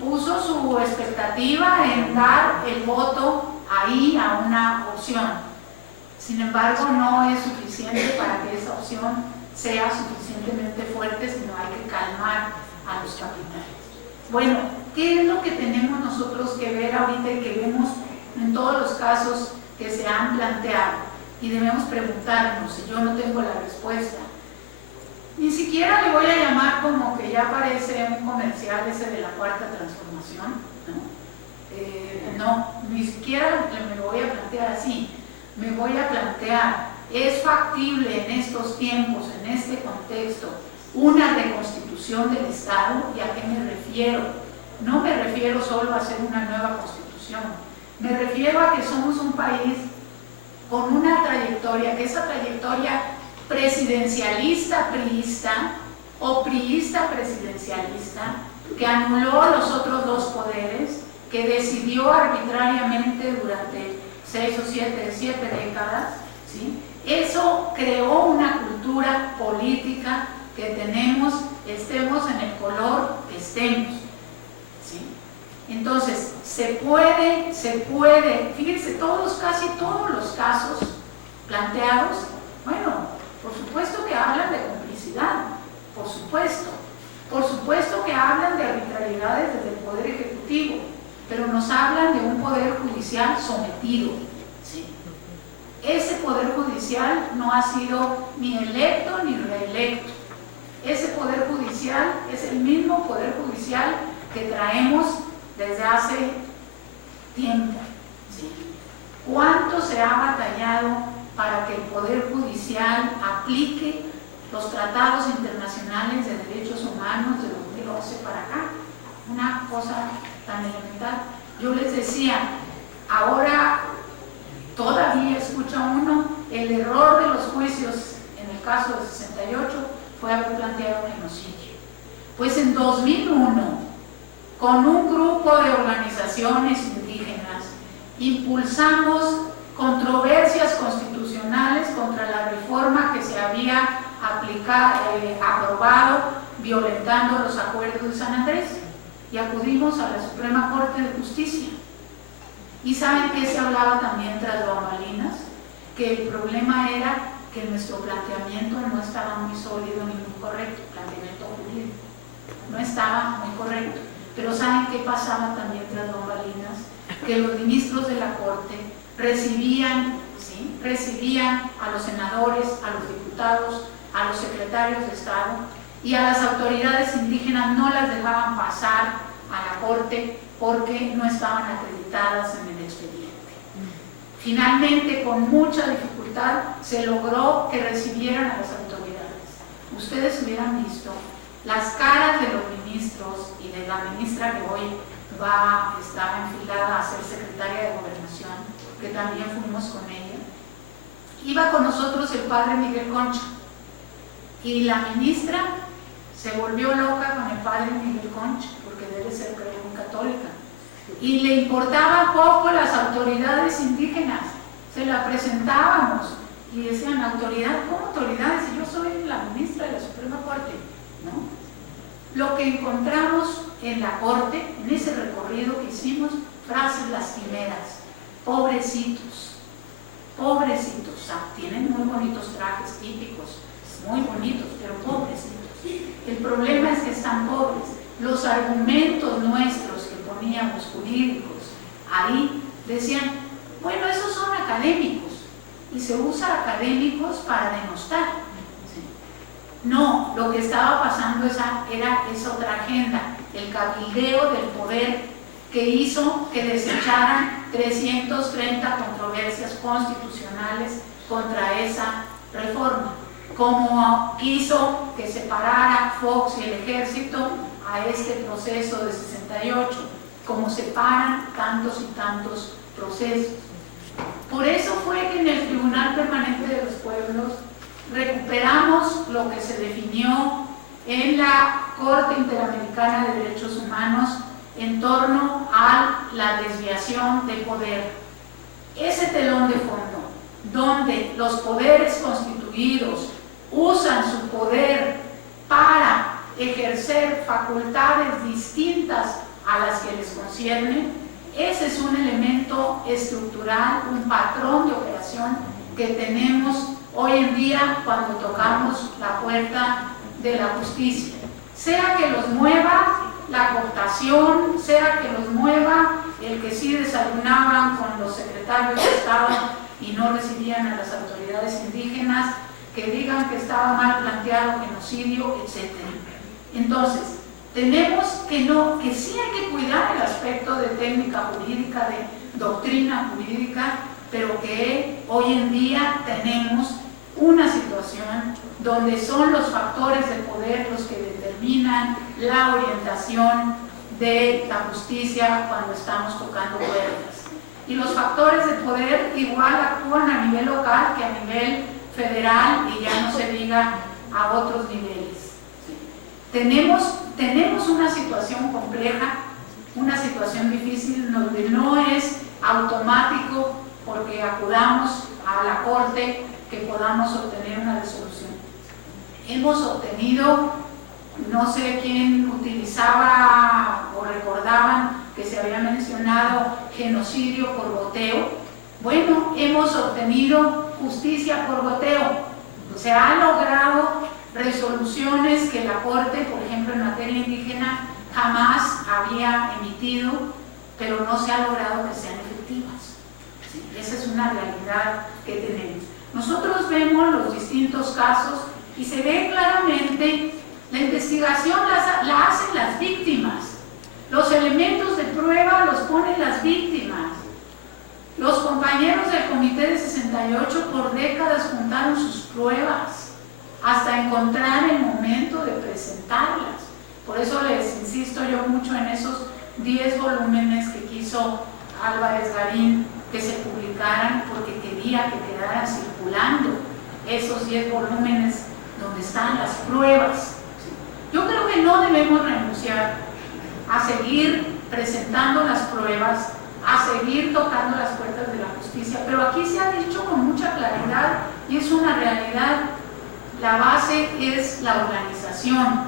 puso su expectativa en dar el voto ahí a una opción. Sin embargo, no es suficiente para que esa opción sea suficientemente fuerte, sino hay que calmar a los capitales. Bueno, ¿qué es lo que tenemos nosotros que ver ahorita y que vemos en todos los casos que se han planteado? Y debemos preguntarnos, si yo no tengo la respuesta. Ni siquiera le voy a llamar como que ya parece un comercial ese de la Cuarta Transformación, ¿no? No, ni siquiera me lo voy a plantear así. Me voy a plantear, ¿es factible en estos tiempos, en este contexto, una reconstitución del Estado? ¿Y a qué me refiero? No me refiero solo a hacer una nueva constitución. Me refiero a que somos un país con una trayectoria, que esa trayectoria presidencialista priista o priista presidencialista, que anuló los otros dos poderes, que decidió arbitrariamente durante 6 o 7 décadas, ¿sí? Eso creó una cultura política que tenemos, estemos en el color que estemos, ¿sí? Entonces, se puede, fíjense, casi todos los casos planteados, bueno, por supuesto que hablan de complicidad, por supuesto que hablan de arbitrariedades desde el Poder Ejecutivo, pero nos hablan de un Poder Judicial sometido, ¿sí? Ese Poder Judicial no ha sido ni electo ni reelecto. Ese Poder Judicial es el mismo Poder Judicial que traemos desde hace tiempo, ¿sí? ¿Cuánto se ha batallado para que el Poder Judicial aplique los tratados internacionales de derechos humanos de 2011 para acá? Una cosa tan elemental. Yo les decía, ahora todavía escucha uno, el error de los juicios en el caso del 68 fue haber planteado un genocidio. Pues en 2001 con un grupo de organizaciones indígenas, impulsamos controversias constitucionales contra la reforma que se había aprobado violentando los acuerdos de San Andrés, y acudimos a la Suprema Corte de Justicia. ¿Y saben qué se hablaba también tras bambalinas? Que el problema era que nuestro planteamiento no estaba muy sólido ni muy correcto, planteamiento jurídico no estaba muy correcto. Pero ¿saben qué pasaba también tras bambalinas? Que los ministros de la Corte recibían a los senadores, a los diputados, a los secretarios de Estado, y a las autoridades indígenas no las dejaban pasar a la Corte porque no estaban acreditadas en el expediente. Finalmente, con mucha dificultad, se logró que recibieran a las autoridades. Ustedes hubieran visto las caras de los ministros y de la ministra que hoy estaba enfilada a ser secretaria de Gobernación, que también fuimos con ella. Iba con nosotros el padre Miguel Concha, y la ministra se volvió loca con el padre Miguel Concha, porque debe ser, creo, muy católica, y le importaba poco las autoridades indígenas. Se la presentábamos y decían: autoridad, ¿cómo autoridades? Si yo soy la ministra de la Suprema Corte, ¿no? Lo que encontramos en la Corte, en ese recorrido que hicimos, frases lastimeras: pobrecitos, pobrecitos. O sea, tienen muy bonitos trajes típicos, muy bonitos, pero pobrecitos. El problema es que están pobres. Los argumentos nuestros que poníamos jurídicos ahí decían: bueno, esos son académicos, y se usa académicos para denostar. No, lo que estaba pasando era esa otra agenda, el cabildeo del poder, que hizo que desecharan 330 controversias constitucionales contra esa reforma, como hizo que separara Fox y el Ejército a este proceso de 68, como separan tantos y tantos procesos. Por eso fue que en el Tribunal Permanente de los Pueblos recuperamos lo que se definió en la Corte Interamericana de Derechos Humanos en torno a la desviación de poder. Ese telón de fondo, donde los poderes constituidos usan su poder para ejercer facultades distintas a las que les conciernen, ese es un elemento estructural, un patrón de operación que tenemos hoy en día cuando tocamos la puerta de la justicia. Sea que los mueva la cooptación, sea que los mueva el que sí desayunaban con los secretarios de Estado y no recibían a las autoridades indígenas, que digan que estaba mal planteado genocidio, etc. Entonces, tenemos que sí hay que cuidar el aspecto de técnica jurídica, de doctrina jurídica, pero que hoy en día tenemos una situación donde son los factores de poder los que determinan la orientación de la justicia cuando estamos tocando puertas. Y los factores de poder igual actúan a nivel local que a nivel federal, y ya no se diga a otros niveles. Tenemos una situación compleja, una situación difícil, donde no es automático porque acudamos a la Corte que podamos obtener una resolución. Hemos obtenido, no sé quién utilizaba o recordaban que se había mencionado genocidio por goteo. Bueno, hemos obtenido justicia por goteo. Se han logrado resoluciones que la Corte, por ejemplo en materia indígena, jamás había emitido, pero no se ha logrado que sean efectivas. ¿Sí? Esa es una realidad que tenemos. Nosotros vemos los distintos casos y se ve claramente la investigación la hacen las víctimas. Los elementos de prueba los ponen las víctimas. Los compañeros del Comité de 68 por décadas juntaron sus pruebas hasta encontrar el momento de presentarlas. Por eso les insisto yo mucho en esos 10 volúmenes que quiso Álvarez Garín que se publicaran, porque quería que quedaran circulando esos 10 volúmenes donde están las pruebas. Yo creo que no debemos renunciar a seguir presentando las pruebas, a seguir tocando las puertas de la justicia. Pero aquí se ha dicho con mucha claridad, y es una realidad, la base es la organización,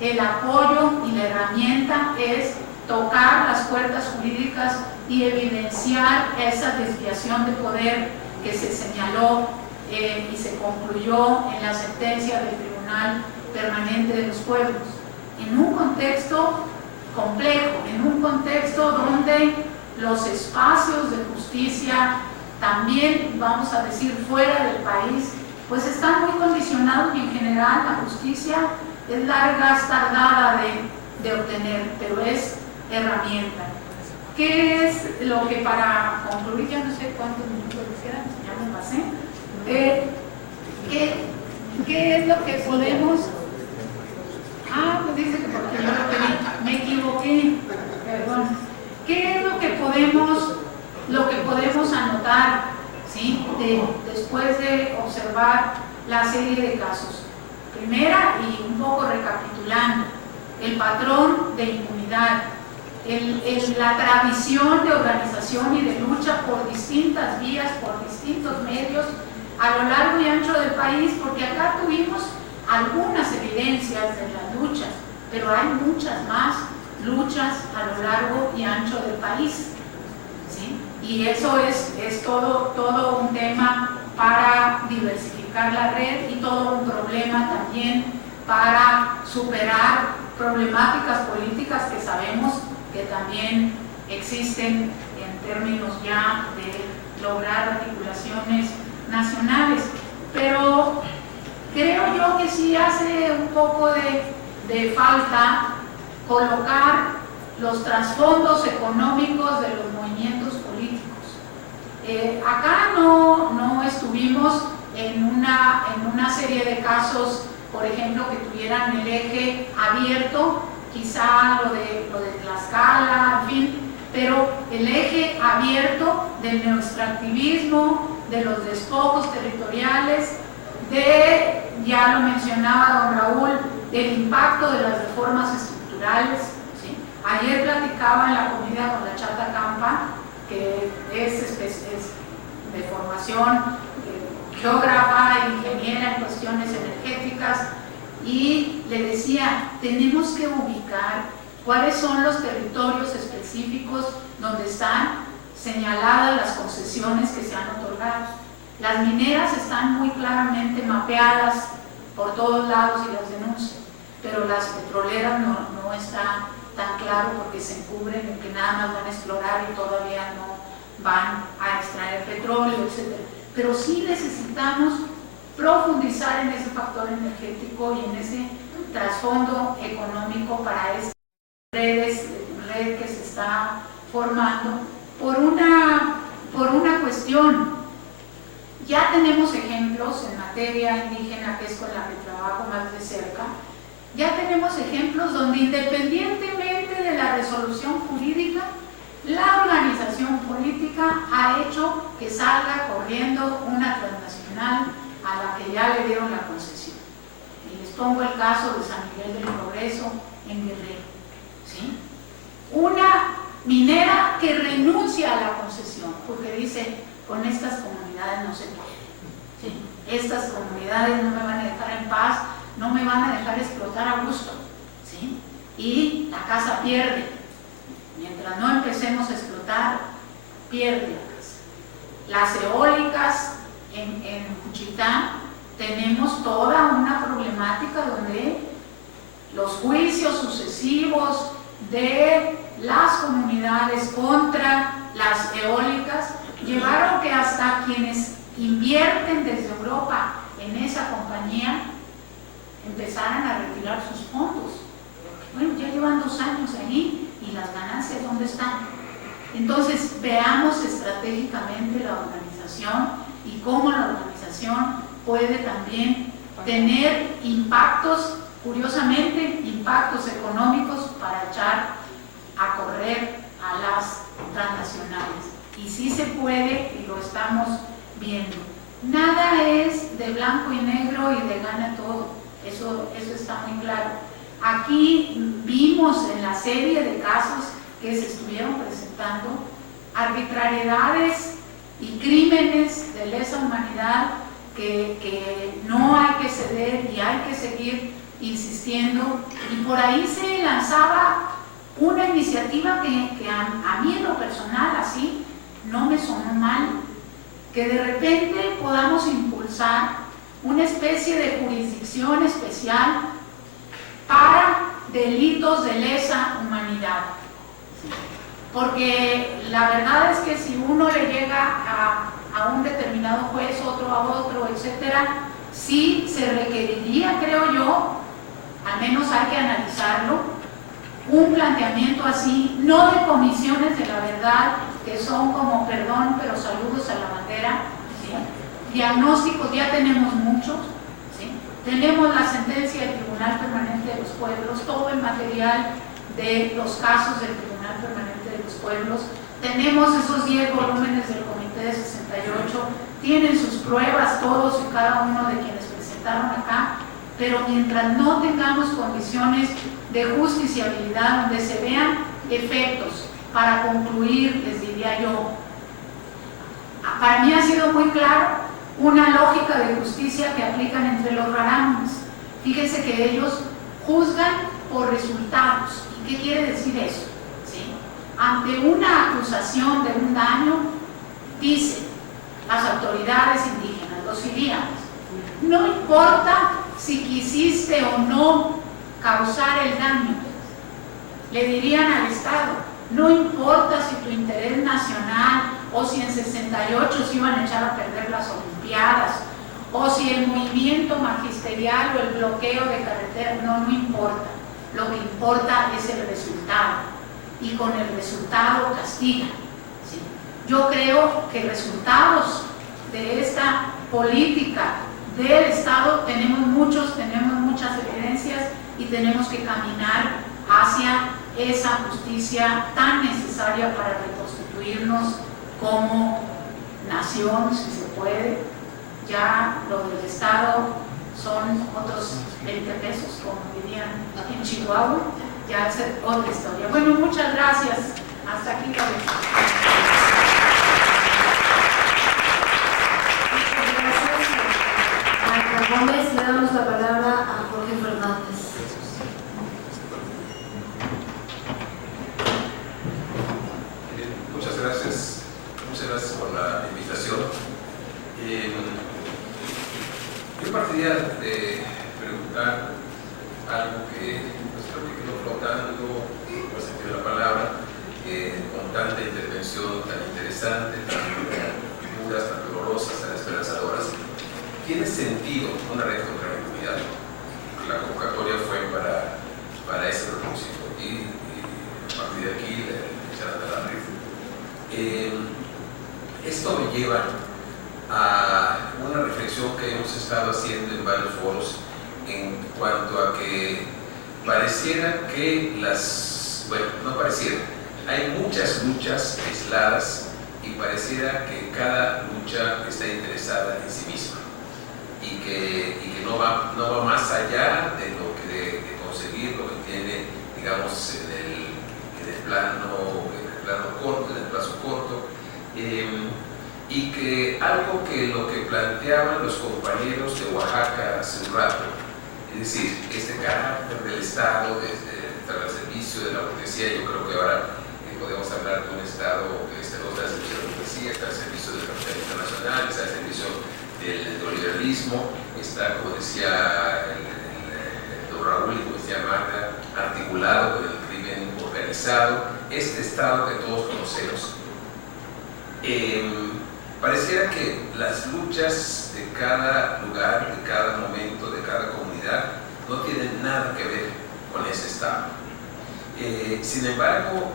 el apoyo y la herramienta es tocar las puertas jurídicas y evidenciar esa desviación de poder que se señaló y se concluyó en la sentencia del Tribunal Permanente de los Pueblos, en un contexto complejo, en un contexto donde los espacios de justicia, también vamos a decir fuera del país, pues están muy condicionados, y en general la justicia es larga, es tardada de obtener, pero es herramienta. ¿Qué es lo que, para concluir, ya no sé cuántos minutos les quedan, ya me pasé, ¿qué es lo que podemos? Pues dice que porque yo lo pedí, me equivoqué, perdón. ¿Qué es lo que podemos anotar, ¿sí? Después de observar la serie de casos? Primera, y un poco recapitulando, el patrón de impunidad, la tradición de organización y de lucha por distintas vías, por distintos medios, a lo largo y ancho del país, porque acá tuvimos algunas evidencias de las luchas, pero hay muchas más luchas a lo largo y ancho del país, ¿sí? Y eso es todo un tema para diversificar la red y todo un problema también para superar problemáticas políticas que sabemos que también existen en términos ya de lograr articulaciones nacionales. Pero creo yo que sí hace un poco de falta colocar los trasfondos económicos de los movimientos políticos. Acá no estuvimos en una serie de casos, por ejemplo, que tuvieran el eje abierto, quizá lo de Tlaxcala, en fin, pero el eje abierto del neoextractivismo, de los despojos territoriales, ya lo mencionaba don Raúl, del impacto de las reformas estructurales, ¿sí? Ayer platicaba en la comida con la Chata Campa, que es de formación geógrafa, ingeniera en cuestiones energéticas, y le decía, tenemos que ubicar cuáles son los territorios específicos donde están señaladas las concesiones que se han otorgado. Las mineras están muy claramente mapeadas por todos lados y las denuncian, pero las petroleras no está tan claro porque se encubren en que nada más van a explorar y todavía no van a extraer petróleo, etc. Pero sí necesitamos profundizar en ese factor energético y en ese trasfondo económico para esta red que se está formando por una cuestión. Ya tenemos ejemplos en materia indígena, que es con la que trabajo más de cerca, ya tenemos ejemplos donde independientemente de la resolución jurídica, la organización política ha hecho que salga corriendo una transnacional a la que ya le dieron la concesión. Y les pongo el caso de San Miguel del Progreso en Guerrero, ¿sí? Una minera que renuncia a la concesión porque dice, con estas comunidades no se puede, ¿sí? Estas comunidades no me van a dejar en paz, no me van a dejar explotar a gusto, ¿sí? Y la casa pierde. Mientras no empecemos a explotar, pierde la casa. Las eólicas en Juchitán, tenemos toda una problemática donde los juicios sucesivos de las comunidades contra las eólicas llevaron que hasta quienes invierten desde Europa en esa compañía empezaran a retirar sus fondos. Bueno, ya llevan 2 años ahí y las ganancias ¿dónde están? Entonces veamos estratégicamente la organización y cómo la organización puede también tener impactos, curiosamente, impactos económicos para echar a correr a las transnacionales. Y sí se puede, y lo estamos viendo. Nada es de blanco y negro y de gana todo, eso está muy claro. Aquí vimos en la serie de casos que se estuvieron presentando arbitrariedades y crímenes de lesa humanidad que no hay que ceder y hay que seguir insistiendo. Y por ahí se lanzaba una iniciativa que a mí en lo personal así no me sonó mal, que de repente podamos impulsar una especie de jurisdicción especial para delitos de lesa humanidad. Porque la verdad es que si uno le llega a un determinado juez, otro a otro, etcétera, sí se requeriría, creo yo, al menos hay que analizarlo, un planteamiento así, no de comisiones de la verdad, que son como, perdón, pero saludos a la bandera, ¿sí? Diagnósticos ya tenemos muchos, ¿sí? Tenemos la sentencia del Tribunal Permanente de los Pueblos, todo el material de los casos del Tribunal Permanente de los Pueblos, tenemos esos 10 volúmenes del Comité de 68, tienen sus pruebas todos y cada uno de quienes presentaron acá, pero mientras no tengamos condiciones de justiciabilidad donde se vean efectos, para concluir, les diría yo, para mí ha sido muy claro una lógica de justicia que aplican entre los rarámuris. Fíjense que ellos juzgan por resultados. ¿Y qué quiere decir eso? ¿Sí? Ante una acusación de un daño, dicen las autoridades indígenas, los indígenas, no importa si quisiste o no causar el daño, le dirían al Estado, no importa si tu interés nacional o si en 68 se iban a echar a perder las Olimpiadas o si el movimiento magisterial o el bloqueo de carreteras, no importa. Lo que importa es el resultado y con el resultado castigan. ¿Sí? Yo creo que resultados de esta política del Estado tenemos muchos, tenemos muchas evidencias y tenemos que caminar hacia esa justicia tan necesaria para reconstituirnos como nación, si se puede. Ya lo del Estado son otros 20 pesos, como dirían en Chihuahua, ya es otra historia. Bueno, muchas gracias. Hasta aquí la vez. Marta Gómez, le damos la palabra a Jorge Fernández. Muchas gracias por la invitación. Yo partiría de preguntar algo que creo que quedó flotando, por el sentido de la palabra, con tanta intervención tan interesante, tan duras, tan dolorosas, tan esperanzadoras. ¿Tiene sentido una red contra la impunidad? La convocatoria fue para ese propósito y a partir de aquí echarán a la red. Esto me lleva a una reflexión que hemos estado haciendo en varios foros en cuanto a que pareciera que no pareciera, hay muchas luchas aisladas y pareciera que cada lucha está interesada en sí misma y que no va más allá de lo que de conseguir lo que tiene, digamos, en el plano corto, en el plazo corto, y que algo que lo que planteaban los compañeros de Oaxaca hace un rato, es decir, este carácter del Estado, al servicio de la burguesía, yo creo que ahora podemos hablar de un Estado que no está al servicio de la burguesía, está al servicio del capital internacional, está al servicio del neoliberalismo, está, como decía el don Raúl y como decía Magda, articulado con el crimen organizado, este Estado que todos conocemos. Pareciera que las luchas de cada lugar, de cada momento, de cada comunidad, no tienen nada que ver con ese Estado. Sin embargo,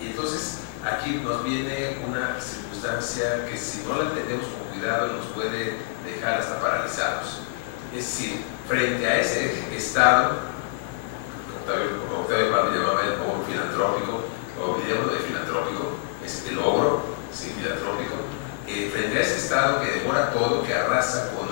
entonces aquí nos viene una circunstancia que si no la atendemos con cuidado nos puede dejar hasta paralizados. Es decir, frente a ese Estado, Octavio Paz llamaba el logro filantrópico, o de filantrópico, es el logro, sí, filantrópico, frente a ese Estado que devora todo, que arrasa con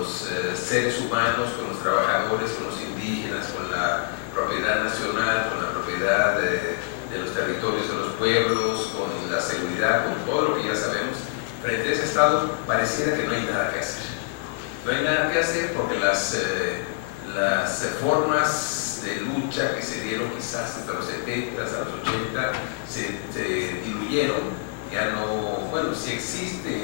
los seres humanos, con los trabajadores, con los indígenas, con la propiedad nacional, con la propiedad de los territorios de los pueblos, con la seguridad, con todo lo que ya sabemos. Frente a ese Estado pareciera que no hay nada que hacer. No hay nada que hacer porque las formas de lucha que se dieron quizás hasta los 70, hasta los 80, se diluyeron. Ya no, bueno, sí existen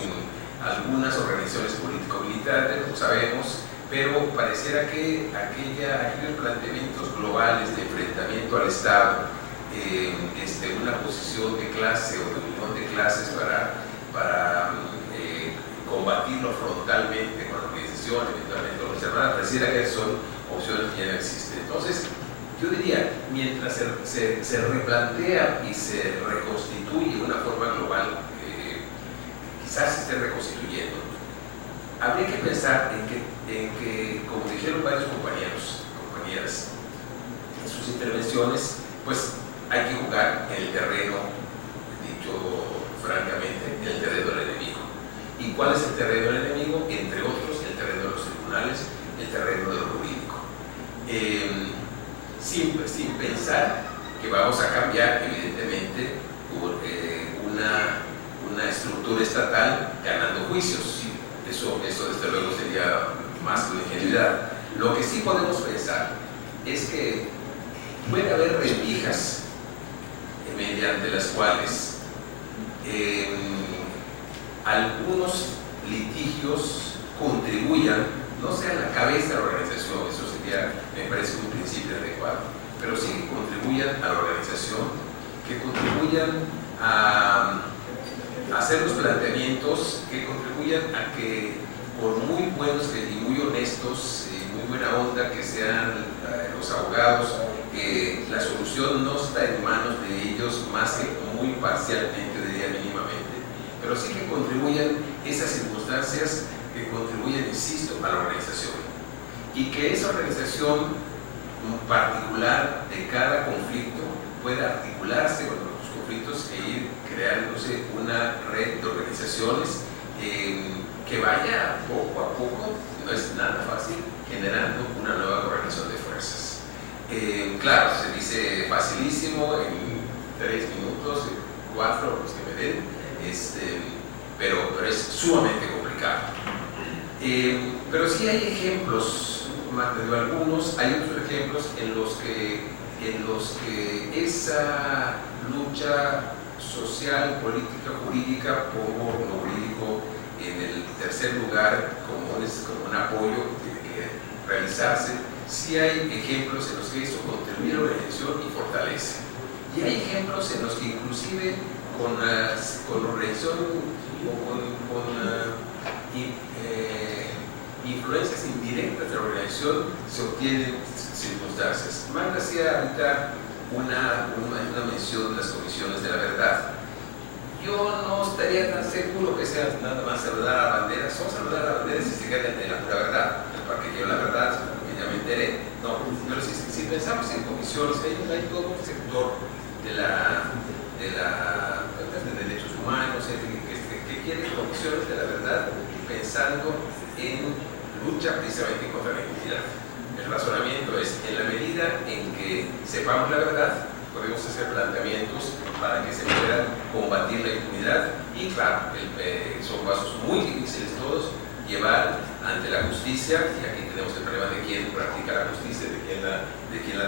algunas organizaciones político-militares, lo sabemos, pero pareciera que aquellos planteamientos globales de enfrentamiento al Estado, una posición de clase o de unión de clases para combatirlo frontalmente con la organización, eventualmente con las armadas, pareciera que son opciones que ya no existen. Entonces, yo diría, mientras se replantea y se reconstituye una forma global, quizás se esté reconstituyendo, habría que pensar en que, como dijeron varios compañeras, en sus intervenciones, pues hay que jugar en el terreno, dicho francamente, en el terreno del enemigo. ¿Y cuál es el terreno del enemigo? Entre otros, el terreno de los tribunales, el terreno de lo jurídico. Sin pensar que vamos a cambiar, evidentemente, una estructura estatal ganando juicios. Eso desde luego sería más que una ingenuidad. Lo que sí podemos pensar es que puede haber rendijas mediante las cuales algunos litigios contribuyan, no sea la cabeza de la organización, eso sería, me parece un principio adecuado, pero sí que contribuyan a la organización, que contribuyan a hacer los planteamientos, que contribuyan a que, por muy buenos y muy honestos y muy buena onda que sean los abogados, la solución no está en manos de ellos más que muy parcialmente, diría mínimamente, pero sí que contribuyan esas circunstancias, que contribuyen, insisto, a la organización, y que esa organización particular de cada conflicto pueda articularse con los conflictos e ir creándose una red de organizaciones que vaya poco a poco, no es nada fácil, generando una nueva correlación de fuerzas. Claro, se dice facilísimo en 3 minutos, 4, los que me den, pero es sumamente complicado. Pero sí hay ejemplos, Marta dio algunos, hay otros ejemplos en los que esa lucha social, política, jurídica, pongo lo jurídico en el tercer lugar como un apoyo que tiene que realizarse. Sí hay ejemplos en los que eso contribuye a la organización y fortalece. Y hay ejemplos en los que inclusive con la organización o con influencias indirectas de la organización se obtienen circunstancias. Marta hacía ahorita una mención de las comisiones de la verdad. Yo no estaría tan seguro que sea nada más saludar a la bandera. Son saludar a la bandera si se queda en la pura verdad, para que yo la verdad, ya me enteré. No, pero si pensamos en comisiones, hay todo un sector de derechos humanos que quiere comisiones de la verdad pensando en lucha precisamente contra la impunidad. El razonamiento es, en la medida en que sepamos la verdad, podemos hacer planteamientos para que se pueda combatir la impunidad y claro, son pasos muy difíciles todos, llevar ante la justicia, y aquí tenemos el problema de quién practica la justicia, de quién la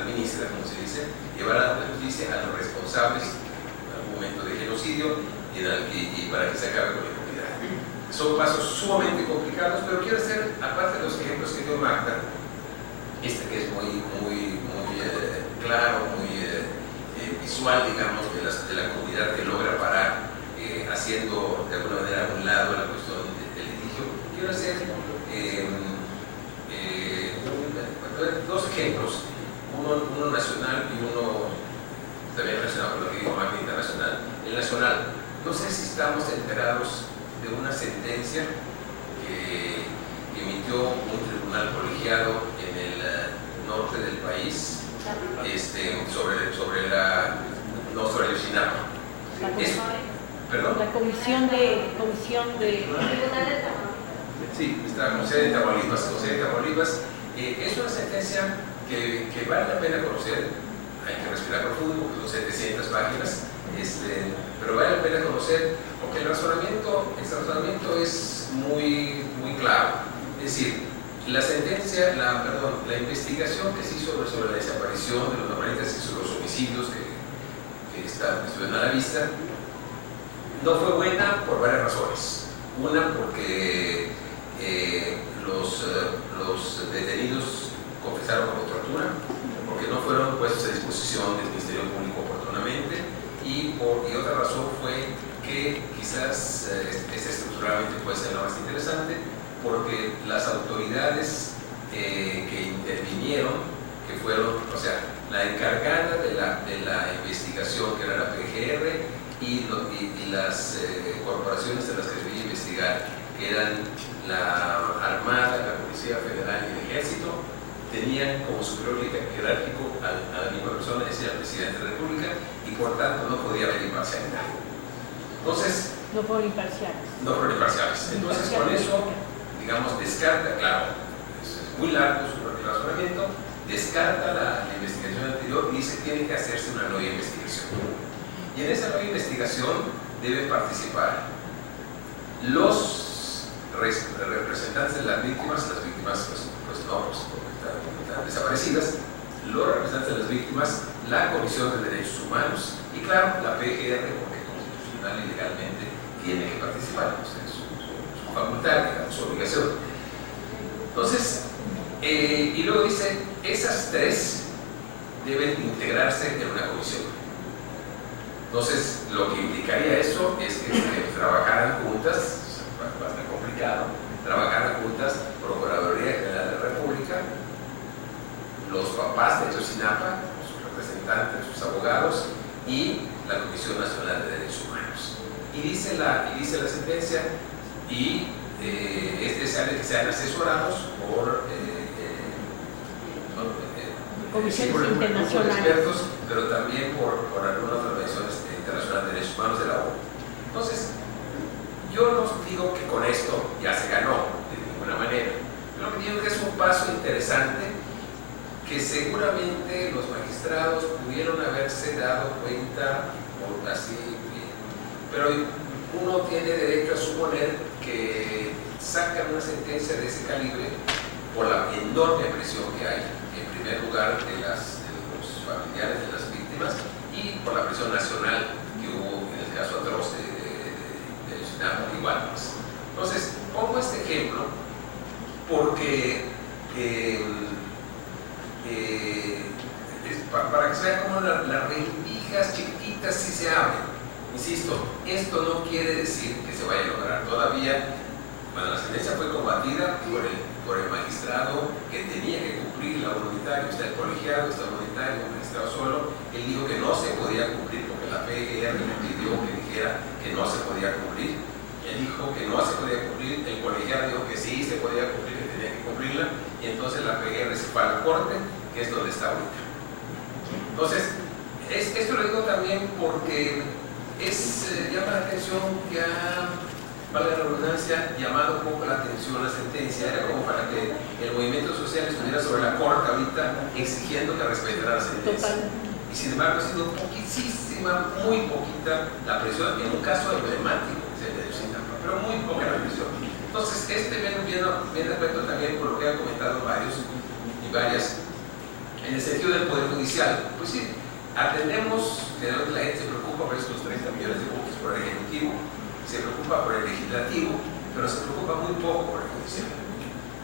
administra, como se dice, llevar ante la justicia a los responsables en algún momento de genocidio y para que se acabe con la impunidad. Son pasos sumamente complicados, pero quiero hacer, aparte de los ejemplos que dio Magda, que es muy claro, muy visual, digamos, de la comunidad que logra parar, haciendo de alguna manera a un lado la cuestión del litigio. Quiero hacer dos ejemplos, uno nacional y uno también relacionado con lo que dijo Magda, internacional. El nacional, no sé si estamos enterados de una sentencia que emitió un tribunal colegiado en el norte del país sobre el Shinapa. ¿Perdón? La comisión de Sí, está con sede en Tamaulipas. Es una sentencia que vale la pena conocer. Hay que respirar profundo porque son 700 páginas, pero vale la pena conocer porque el razonamiento es muy claro. Es decir, la sentencia, la investigación que se hizo sobre la desaparición de los normalistas y sobre los homicidios que estuvieron a la vista no fue buena por varias razones. Una, porque los detenidos confesaron como tortura, porque no fueron puestos a disposición del Ministerio Público oportunamente, y otra razón fue que quizás estructuralmente puede ser la más interesante, porque las autoridades que intervinieron, que fueron, o sea, la encargada de la investigación, que era la PGR, y las corporaciones de las que se debía investigar, que eran la Armada, la Policía Federal y el Ejército, tenían como superior jerárquico a la misma persona, es decir, al presidente de la República, y por tanto no podía haber imparcialidad. Entonces, no fueron imparciales. Entonces, con eso, digamos, descarta, claro, es muy largo su razonamiento, descarta la investigación anterior y dice que tiene que hacerse una nueva investigación. Y en esa nueva investigación deben participar los representantes de las víctimas pues no, están desaparecidas, los representantes de las víctimas, la Comisión de Derechos Humanos y claro, la PGR, porque constitucional y legalmente tiene que participar, o sea, es su facultad, su obligación. Entonces, y luego dice, esas tres deben integrarse en una comisión. Entonces, lo que implicaría eso es que trabajaran juntas, bastante complicado, trabajaran juntas Procuraduría General de la República, los papás de Ayotzinapa, sus representantes, sus abogados, y la Comisión Nacional de Derechos Humanos. Y dice la sentencia, y sean asesorados por comisiones internacionales, expertos, pero también por algunas organizaciones internacionales de derechos humanos de la ONU. Entonces, yo no digo que con esto ya se ganó de ninguna manera. Yo lo que digo es que es un paso interesante que seguramente los magistrados pudieron haberse dado cuenta por así, pero uno tiene derecho a suponer que sacan una sentencia de ese calibre por la enorme presión que hay, en primer lugar de los familiares de las víctimas y por la presión nacional que hubo en el caso atroz de Ayotzinapa y Guaymas. Entonces, pongo este ejemplo porque para que se vean cómo las rendijas chiquititas sí se abren. Insisto, esto no quiere decir que se vaya a lograr. Todavía, cuando la sentencia fue combatida por el magistrado que tenía que cumplir la voluntaria, está el colegiado, está voluntario, el magistrado solo, él dijo que no se podía cumplir porque la PGR le pidió que dijera que no se podía cumplir. Él dijo que no se podía cumplir, el colegiado dijo que sí se podía cumplir, que tenía que cumplirla, y entonces la PGR se fue a la corte, que es donde está ahorita. Entonces, esto lo digo también porque llama la atención que valga la redundancia, llamado un poco la atención la sentencia, era como para que el movimiento social estuviera sobre la corte ahorita exigiendo que respetara la sentencia. Y sin embargo ha sido poquísima, muy poquita la presión, en un caso emblemático, pero muy poca la presión. Entonces, viene de acuerdo también por lo que han comentado varios y varias, en el sentido del Poder Judicial. Pues sí, atendemos que la gente se preocupa por estos 30 millones de votos por el Ejecutivo, se preocupa por el Legislativo, pero se preocupa muy poco por el Judicial.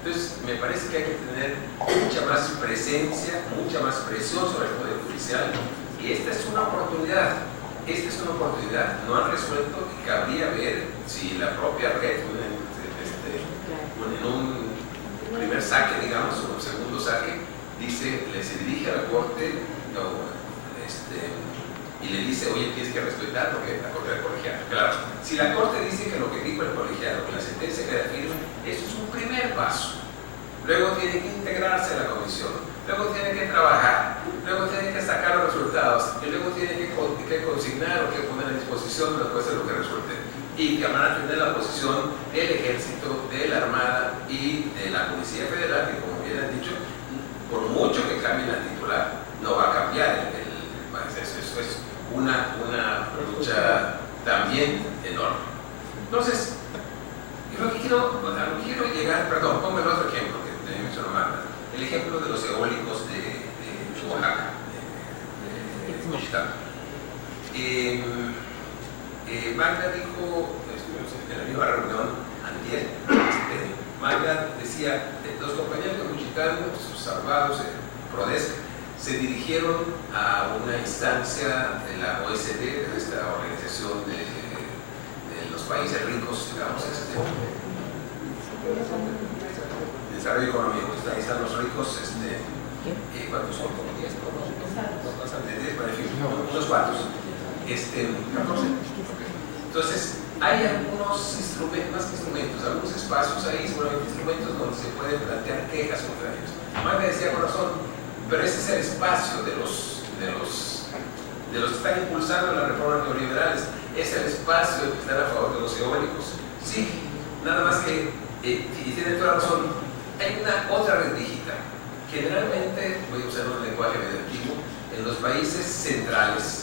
Entonces, me parece que hay que tener mucha más presencia, mucha más presión sobre el Poder Judicial, y esta es una oportunidad. No han resuelto y cabría ver si la propia red, en un primer saque, digamos, o un segundo saque, se dirige a la Corte y le dice, oye, tienes que respetar porque la Corte del colegiado. Claro, si la Corte dice que lo que dijo el colegiado, que la sentencia queda firme, eso es un primer paso. Luego tiene que integrarse a la comisión, luego tiene que trabajar, luego tiene que sacar los resultados, y luego tiene que consignar o que poner a disposición después de lo que resulte. Y que van a tener la posición del Ejército, de la Armada, cambien al titular, no va a cambiar eso es una lucha también enorme. Entonces, lo que quiero llegar, perdón, pongo el otro ejemplo que te mencionó Magda, el ejemplo de los eólicos de Oaxaca, de Juchitán. Magda dijo, en la misma reunión, antier, Magda decía, los compañeros de Juchitán, salvados en Prodesc, se dirigieron a una instancia de la OECD, de esta organización de los países ricos, digamos, desarrollo económico. Ahí están los ricos, ¿cuántos son? Como 10, ¿no? No pasan de 10, pero en fin, unos cuantos. 14. Entonces, hay algunos instrumentos, más que instrumentos, algunos espacios ahí, seguramente instrumentos donde se pueden plantear quejas contra ellos. Magda decía con razón, pero ese es el espacio de los que están impulsando las reformas neoliberales, es el espacio de que están a favor de los eólicos. Sí, nada más que, y tiene toda razón, hay una otra rendijita. Generalmente, voy a usar un lenguaje medio antiguo, en los países centrales,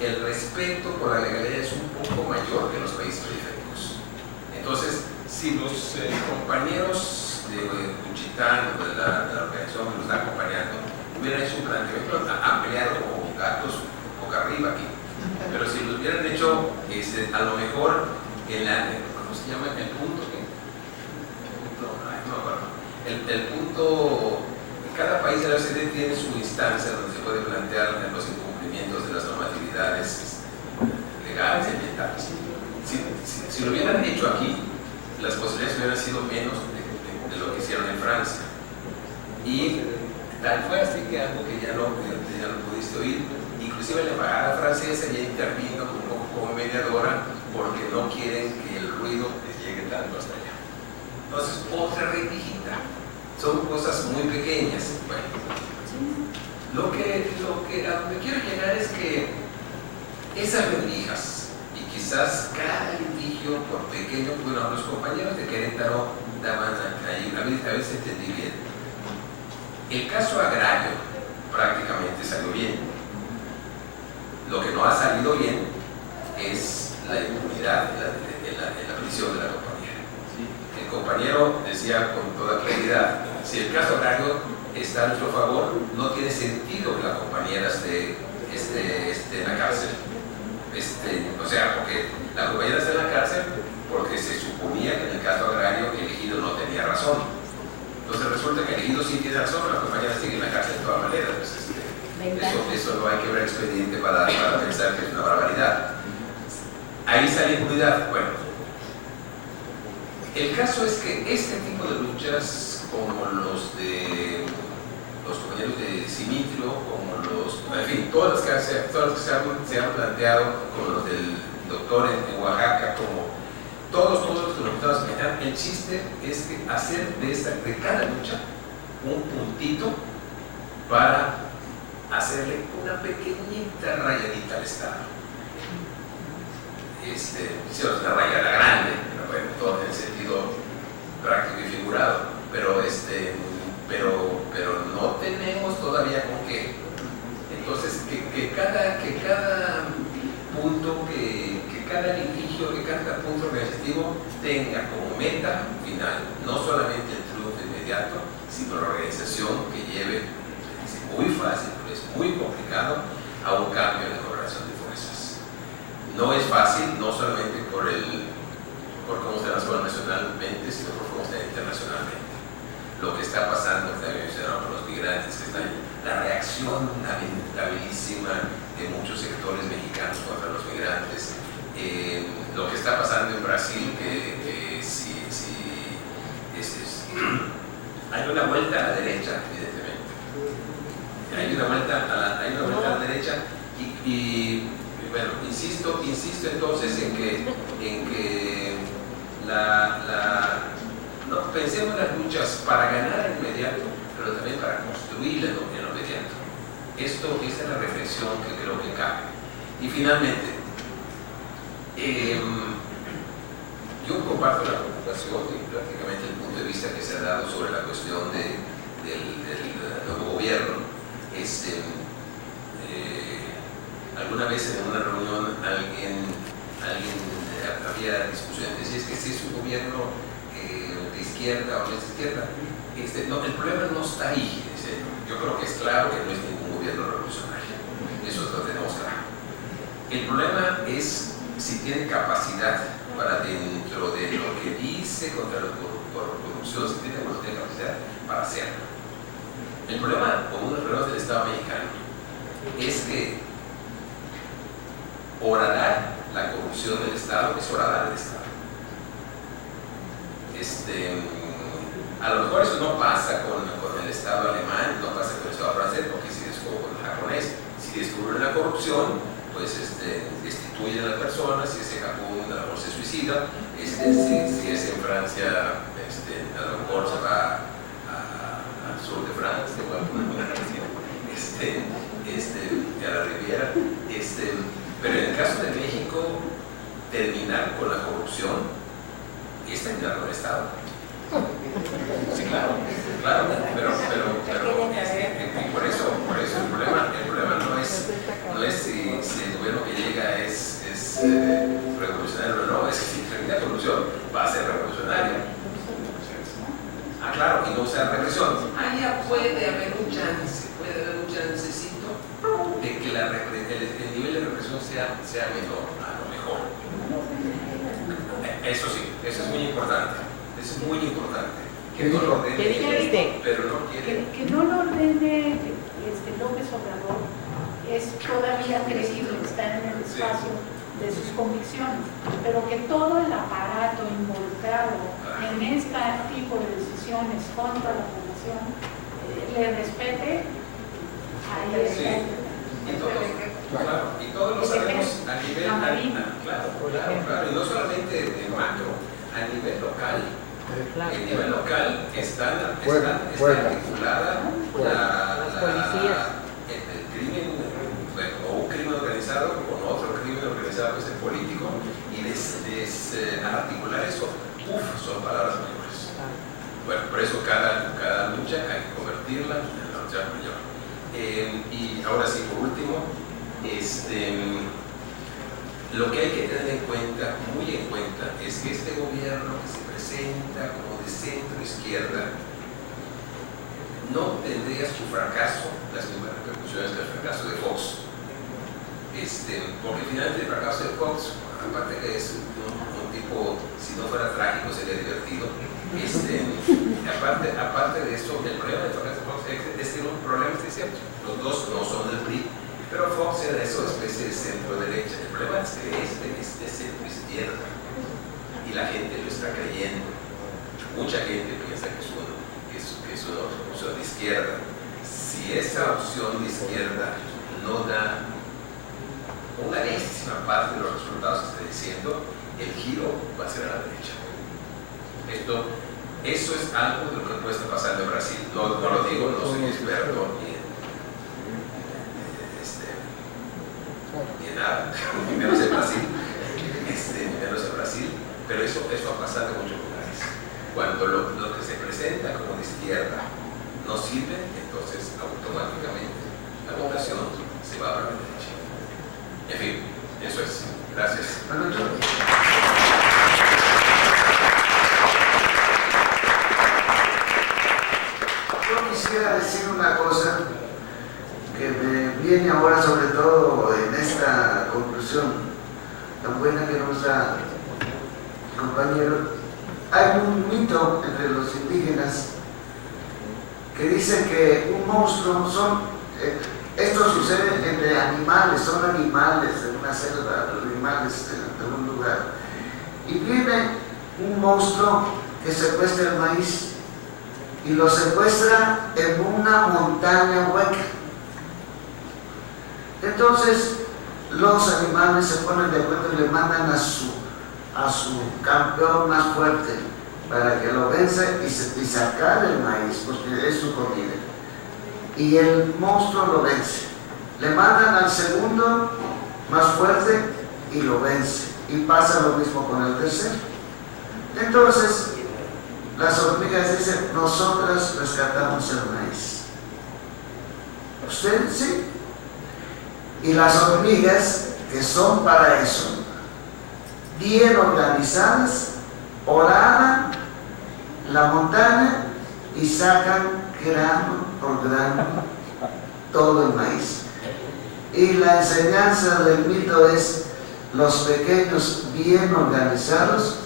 el respeto por la legalidad es un poco mayor que en los países periféricos. Entonces, si los compañeros de Juchitán o de la organización que nos está acompañando hubieran hecho un planteamiento ampliado como gatos boca arriba aquí, pero si lo hubieran hecho a lo mejor en la, ¿cómo se llama? El punto, el punto, cada país de la OCDE tiene su instancia donde se puede plantear los incumplimientos de las normatividades legales y ambientales. Si lo hubieran hecho aquí, las posibilidades hubieran sido menos de lo que hicieron en Francia. Y tal fue así que algo que ya no pudiste oír, inclusive la embajada francesa ya intervino un poco como mediadora porque no quieren que el ruido les llegue tanto hasta allá. Entonces, otra rendijita. Son cosas muy pequeñas. Bueno, a donde quiero llegar es que esas rendijas, y quizás cada litigio, por pequeño, bueno, los compañeros de Querétaro daban ahí, a veces entendí bien. El caso agrario prácticamente salió bien. Lo que no ha salido bien es la impunidad en la prisión de la compañera. El compañero decía con toda claridad, si el caso agrario está a nuestro favor, no tiene sentido que la compañera esté en la cárcel. O sea, porque la compañera está en la cárcel porque se suponía que en el caso agrario el ejido no tenía razón. Entonces resulta que el ejido sí tiene razón, la compañera sigue en la cárcel de todas maneras. Eso no hay que ver expediente para pensar que es una barbaridad. Ahí sale impunidad. Bueno, el caso es que este tipo de luchas, como los de los compañeros de Simitrio, como en fin, todas las que se han planteado, como los del doctor en Oaxaca, como todos los que nos estamos planteando, el chiste es que hacer de cada lucha un puntito para hacerle una pequeñita rayadita al Estado. Hicimos una rayada grande, pero bueno, todo en el sentido práctico y figurado, pero no tenemos todavía con qué. Entonces, que cada punto, que cada litigio, que cada punto organizativo tenga como meta final no solamente el triunfo inmediato, sino la organización que lleve, es muy fácil, pero es muy complicado, a un cambio en la correlación de fuerzas. No es fácil, no solamente por cómo está la zona nacionalmente, sino por cómo está internacionalmente. Lo que está pasando, también mencionado por los migrantes que están, la reacción lamentabilísima de muchos sectores mexicanos contra los migrantes, lo que está pasando en Brasil, que hay una vuelta a la derecha, evidentemente. Hay una vuelta a la derecha y bueno, insisto entonces en que no, pensemos en las luchas para ganar en inmediato, pero también para construir en lo inmediato. Esta es la reflexión que creo que cabe. Y finalmente, yo comparto la preocupación y prácticamente el punto de vista que se ha dado sobre la cuestión del nuevo gobierno. Alguna vez en una reunión alguien había discusiones, decía es que si es un gobierno de izquierda o no es de izquierda. No, el problema no está ahí. Yo creo que es claro que no es ningún gobierno revolucionario, eso lo tenemos claro. El problema es si tiene capacidad para, dentro de lo que dice contra la corrupción, si tiene capacidad para hacerlo. El problema con uno de los problemas del Estado mexicano es que horadar la corrupción del Estado es horadar el Estado. A lo mejor eso no pasa con el Estado alemán, no pasa con el Estado francés, porque si descubren con el japonés, si descubren la corrupción, pues destituyen a la persona. Si es en Japón, a lo mejor se suicida. Si es en Francia, a lo mejor se va al sur de Francia o a alguna región, a la Riviera. Pero en el caso de México, terminar con la corrupción es terminar con el Estado. Sí, claro, pero por eso el problema no es si el gobierno que llega es revolucionario o no, es que si termina la corrupción va a ser revolucionario. Claro, y no usar represión. Ya puede haber un chancecito de que el nivel de represión sea menor, a lo mejor. Eso sí, eso es muy importante. Eso es muy importante. Que no lo ordene, pero no quiere. Que no lo ordene López Obrador es todavía crecido, está en el espacio de sus convicciones, pero que todo el aparato involucrado en este tipo de decisiones contra la población le respete, ahí está. Y todos lo sabemos a nivel claro, y no solamente de macro, a nivel local. A nivel local está vinculada el crimen, o un crimen organizado con otro crimen organizado, que es el político, y articular eso, son palabras mayores. Bueno, por eso cada lucha hay que convertirla en la lucha mayor. Y ahora sí, por último, lo que hay que tener en cuenta, muy en cuenta, es que este gobierno que se presenta como de centro izquierda no tendría su fracaso las mismas repercusiones del fracaso de Fox. Porque finalmente el fracaso de Fox, aparte que es un tipo, si no fuera trágico sería divertido, aparte de eso, el problema del fracaso de Fox es que un problema es cierto, los dos no son del PRI, pero Fox era eso, especie de centro-derecha. El problema es que es de centro-izquierda y la gente lo está creyendo. Mucha gente piensa que es una opción de izquierda. Si esa opción de izquierda no da una décima parte de los resultados que estoy diciendo, el giro va a ser a la derecha. Eso es algo de lo que puede estar pasando en Brasil. No lo digo, no soy experto ni en nada, ni menos en Brasil, pero eso ha pasado en muchos lugares. Cuando lo que se presenta como de izquierda no sirve, entonces automáticamente la votación se va para la derecha. En fin, eso es. Gracias. Yo quisiera decir una cosa que me viene ahora, sobre todo en esta conclusión tan buena que nos da el compañero. Hay un mito entre los indígenas que dice que un monstruo esto sucede entre animales, son animales de una selva, animales de un lugar, y viene un monstruo que secuestra el maíz y lo secuestra en una montaña hueca. Entonces los animales se ponen de acuerdo y le mandan a su campeón más fuerte para que lo venza y sacar el maíz, porque es su comida. Y el monstruo lo vence. Le mandan al segundo más fuerte y lo vence. Y pasa lo mismo con el tercero. Entonces las hormigas dicen: nosotras rescatamos el maíz. Ustedes sí. Y las hormigas, que son para eso, bien organizadas, oradan la montaña y sacan grano por grano todo el maíz. Y la enseñanza del mito es: los pequeños bien organizados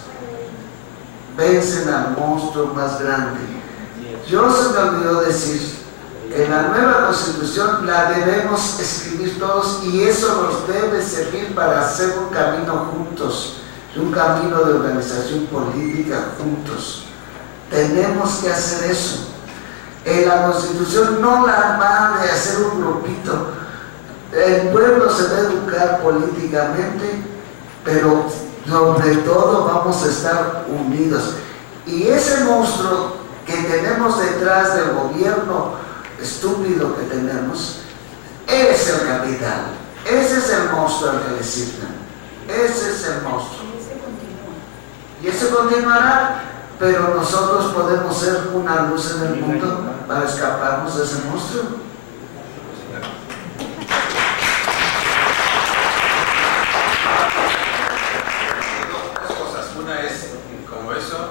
vencen al monstruo más grande. Yo se me olvidó decir que la nueva Constitución la debemos escribir todos, y eso nos debe servir para hacer un camino juntos, un camino de organización política juntos. Tenemos que hacer eso. La Constitución no la va a hacer un grupito. El pueblo se va a educar políticamente, pero sobre todo vamos a estar unidos. Y ese monstruo que tenemos detrás del gobierno estúpido que tenemos, es el capital. Ese es el monstruo al que le sirven. Ese es el monstruo. Y ese continuará, pero nosotros podemos ser una luz en el mundo para escaparnos de ese monstruo. Dos cosas. Una es, como eso,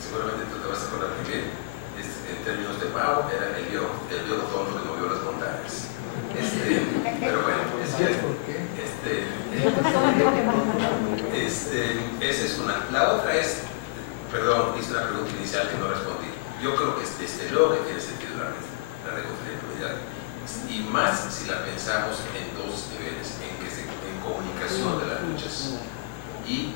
seguramente tú te vas a acordar muy bien, en términos de Mao, era el viejo tonto que movió las montañas. Pero bueno, esa es una. La otra es, perdón, hice una pregunta inicial que no respondí. Yo creo que desde luego que tiene sentido la reconflictividad, y más si la pensamos en dos niveles, en comunicación de las luchas y